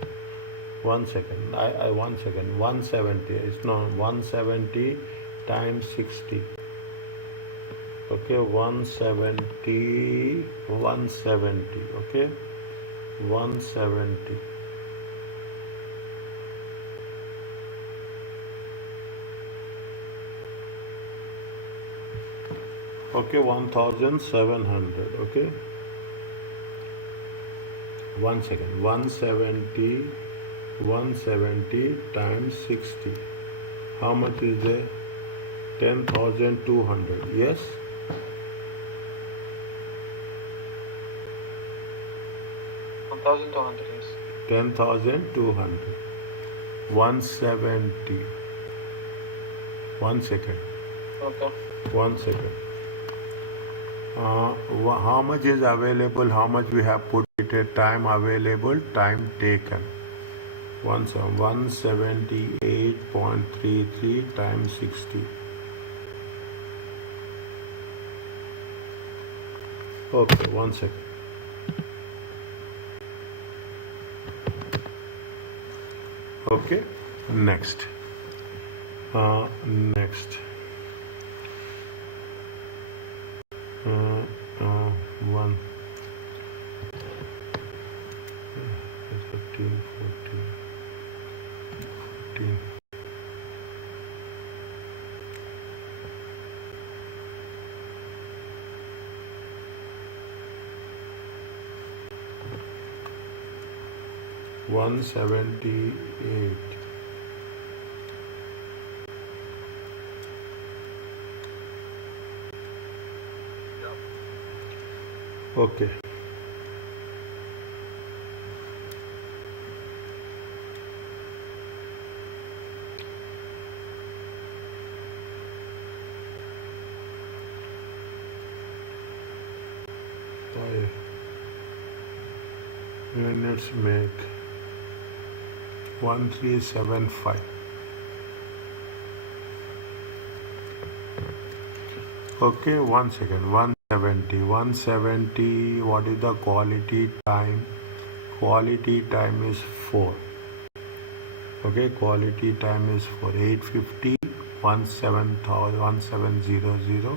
1 second. 1 second. 170. It's not 170 times 60. Okay, 170. 170. Okay, 170. Okay, 1700. Okay, 1 second. 170 times 60. How much is there? 10,200. Yes. 1,200. Yes. 10,200. 170. 1 second. Okay. 1 second. How much is available? How much we have put it at time available, time taken? 178.33 times 60. Okay, 1 second. Okay, next. Next. One. 13, 14, 15. $178. Okay. Five minutes make 1375. Okay, 1 second. 170. 170. What is the quality time? Quality time is 4. Okay, quality time is for 850. 1700. 1700.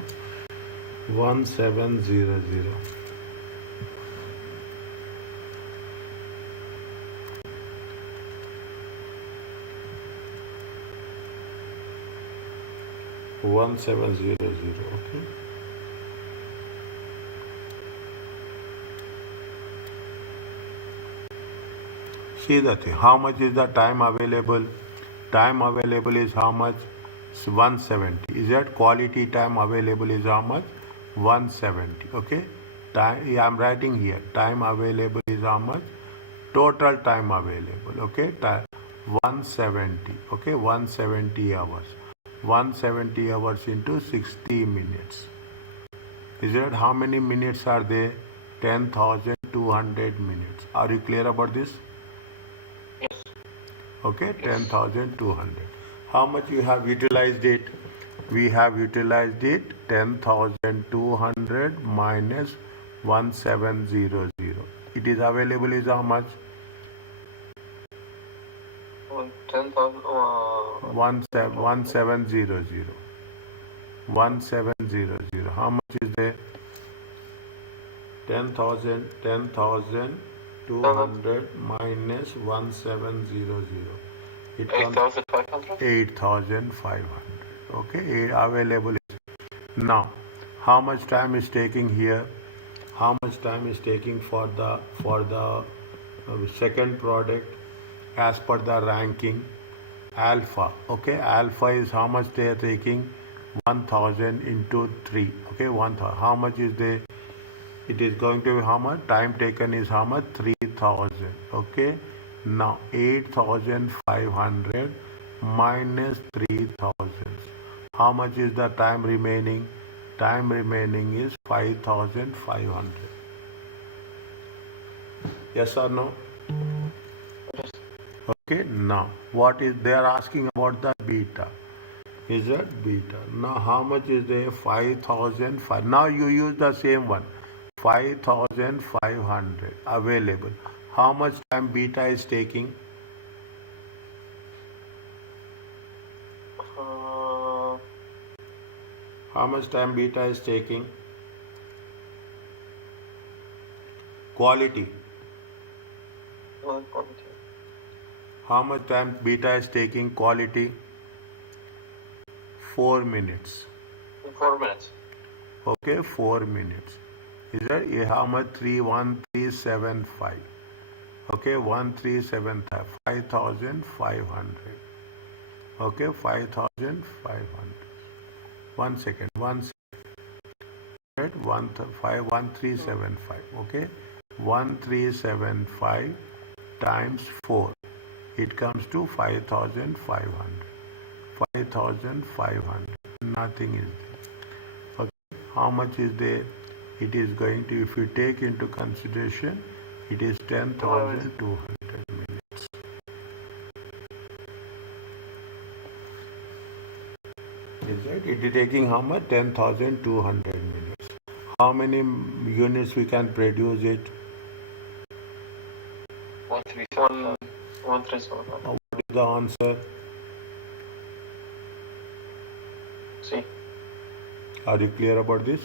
1700. Okay. See the thing. How much is the time available? Time available is how much? 170. Is that quality time available is how much? 170. Okay. Time, I'm writing here. Time available is how much? Total time available. Okay. Time 170. Okay. 170 hours. 170 hours into 60 minutes. Is that how many minutes are there? 10,200 minutes. Are you clear about this? Yes. Okay, 10,200. How much you have utilized it? We have utilized it 10,200 minus 1700. It is available is how much? 10,000. 1700. 1700. How much is there? 10,200 minus 1700. It comes 8,500. 8,500. Okay, available. Now, how much time is taking here? How much time is taking for the second product as per the ranking? Alpha. Okay, alpha is how much they are taking? 1,000 into 3. Okay, 1,000. How much is there? It is going to be how much? Time taken is how much? 3,000. Okay. Now 8,500 minus 3,000. How much is the time remaining? Time remaining is 5,500. Yes or no? Okay. Now what is they are asking about the beta? Is that beta? Now how much is there? 5,005. Now you use the same one. 5,500 available. How much time beta is taking? How much time beta is taking? Quality. Quality. How much time beta is taking? Quality. 4 minutes. 4 minutes. Okay, 4 minutes. Is that how much? 1375. Okay, 1375. 5,500. Okay, 5,500. 1 second. 1375. Okay, 1375 times 4. it comes to 5,500. 5,500. Nothing is there. Okay. How much is there? It is going to, if you take into consideration, it is 10,200 minutes. Is that? It is taking how much? 10,200 minutes. How many units we can produce it? 137. What is the answer? See. Are you clear about this?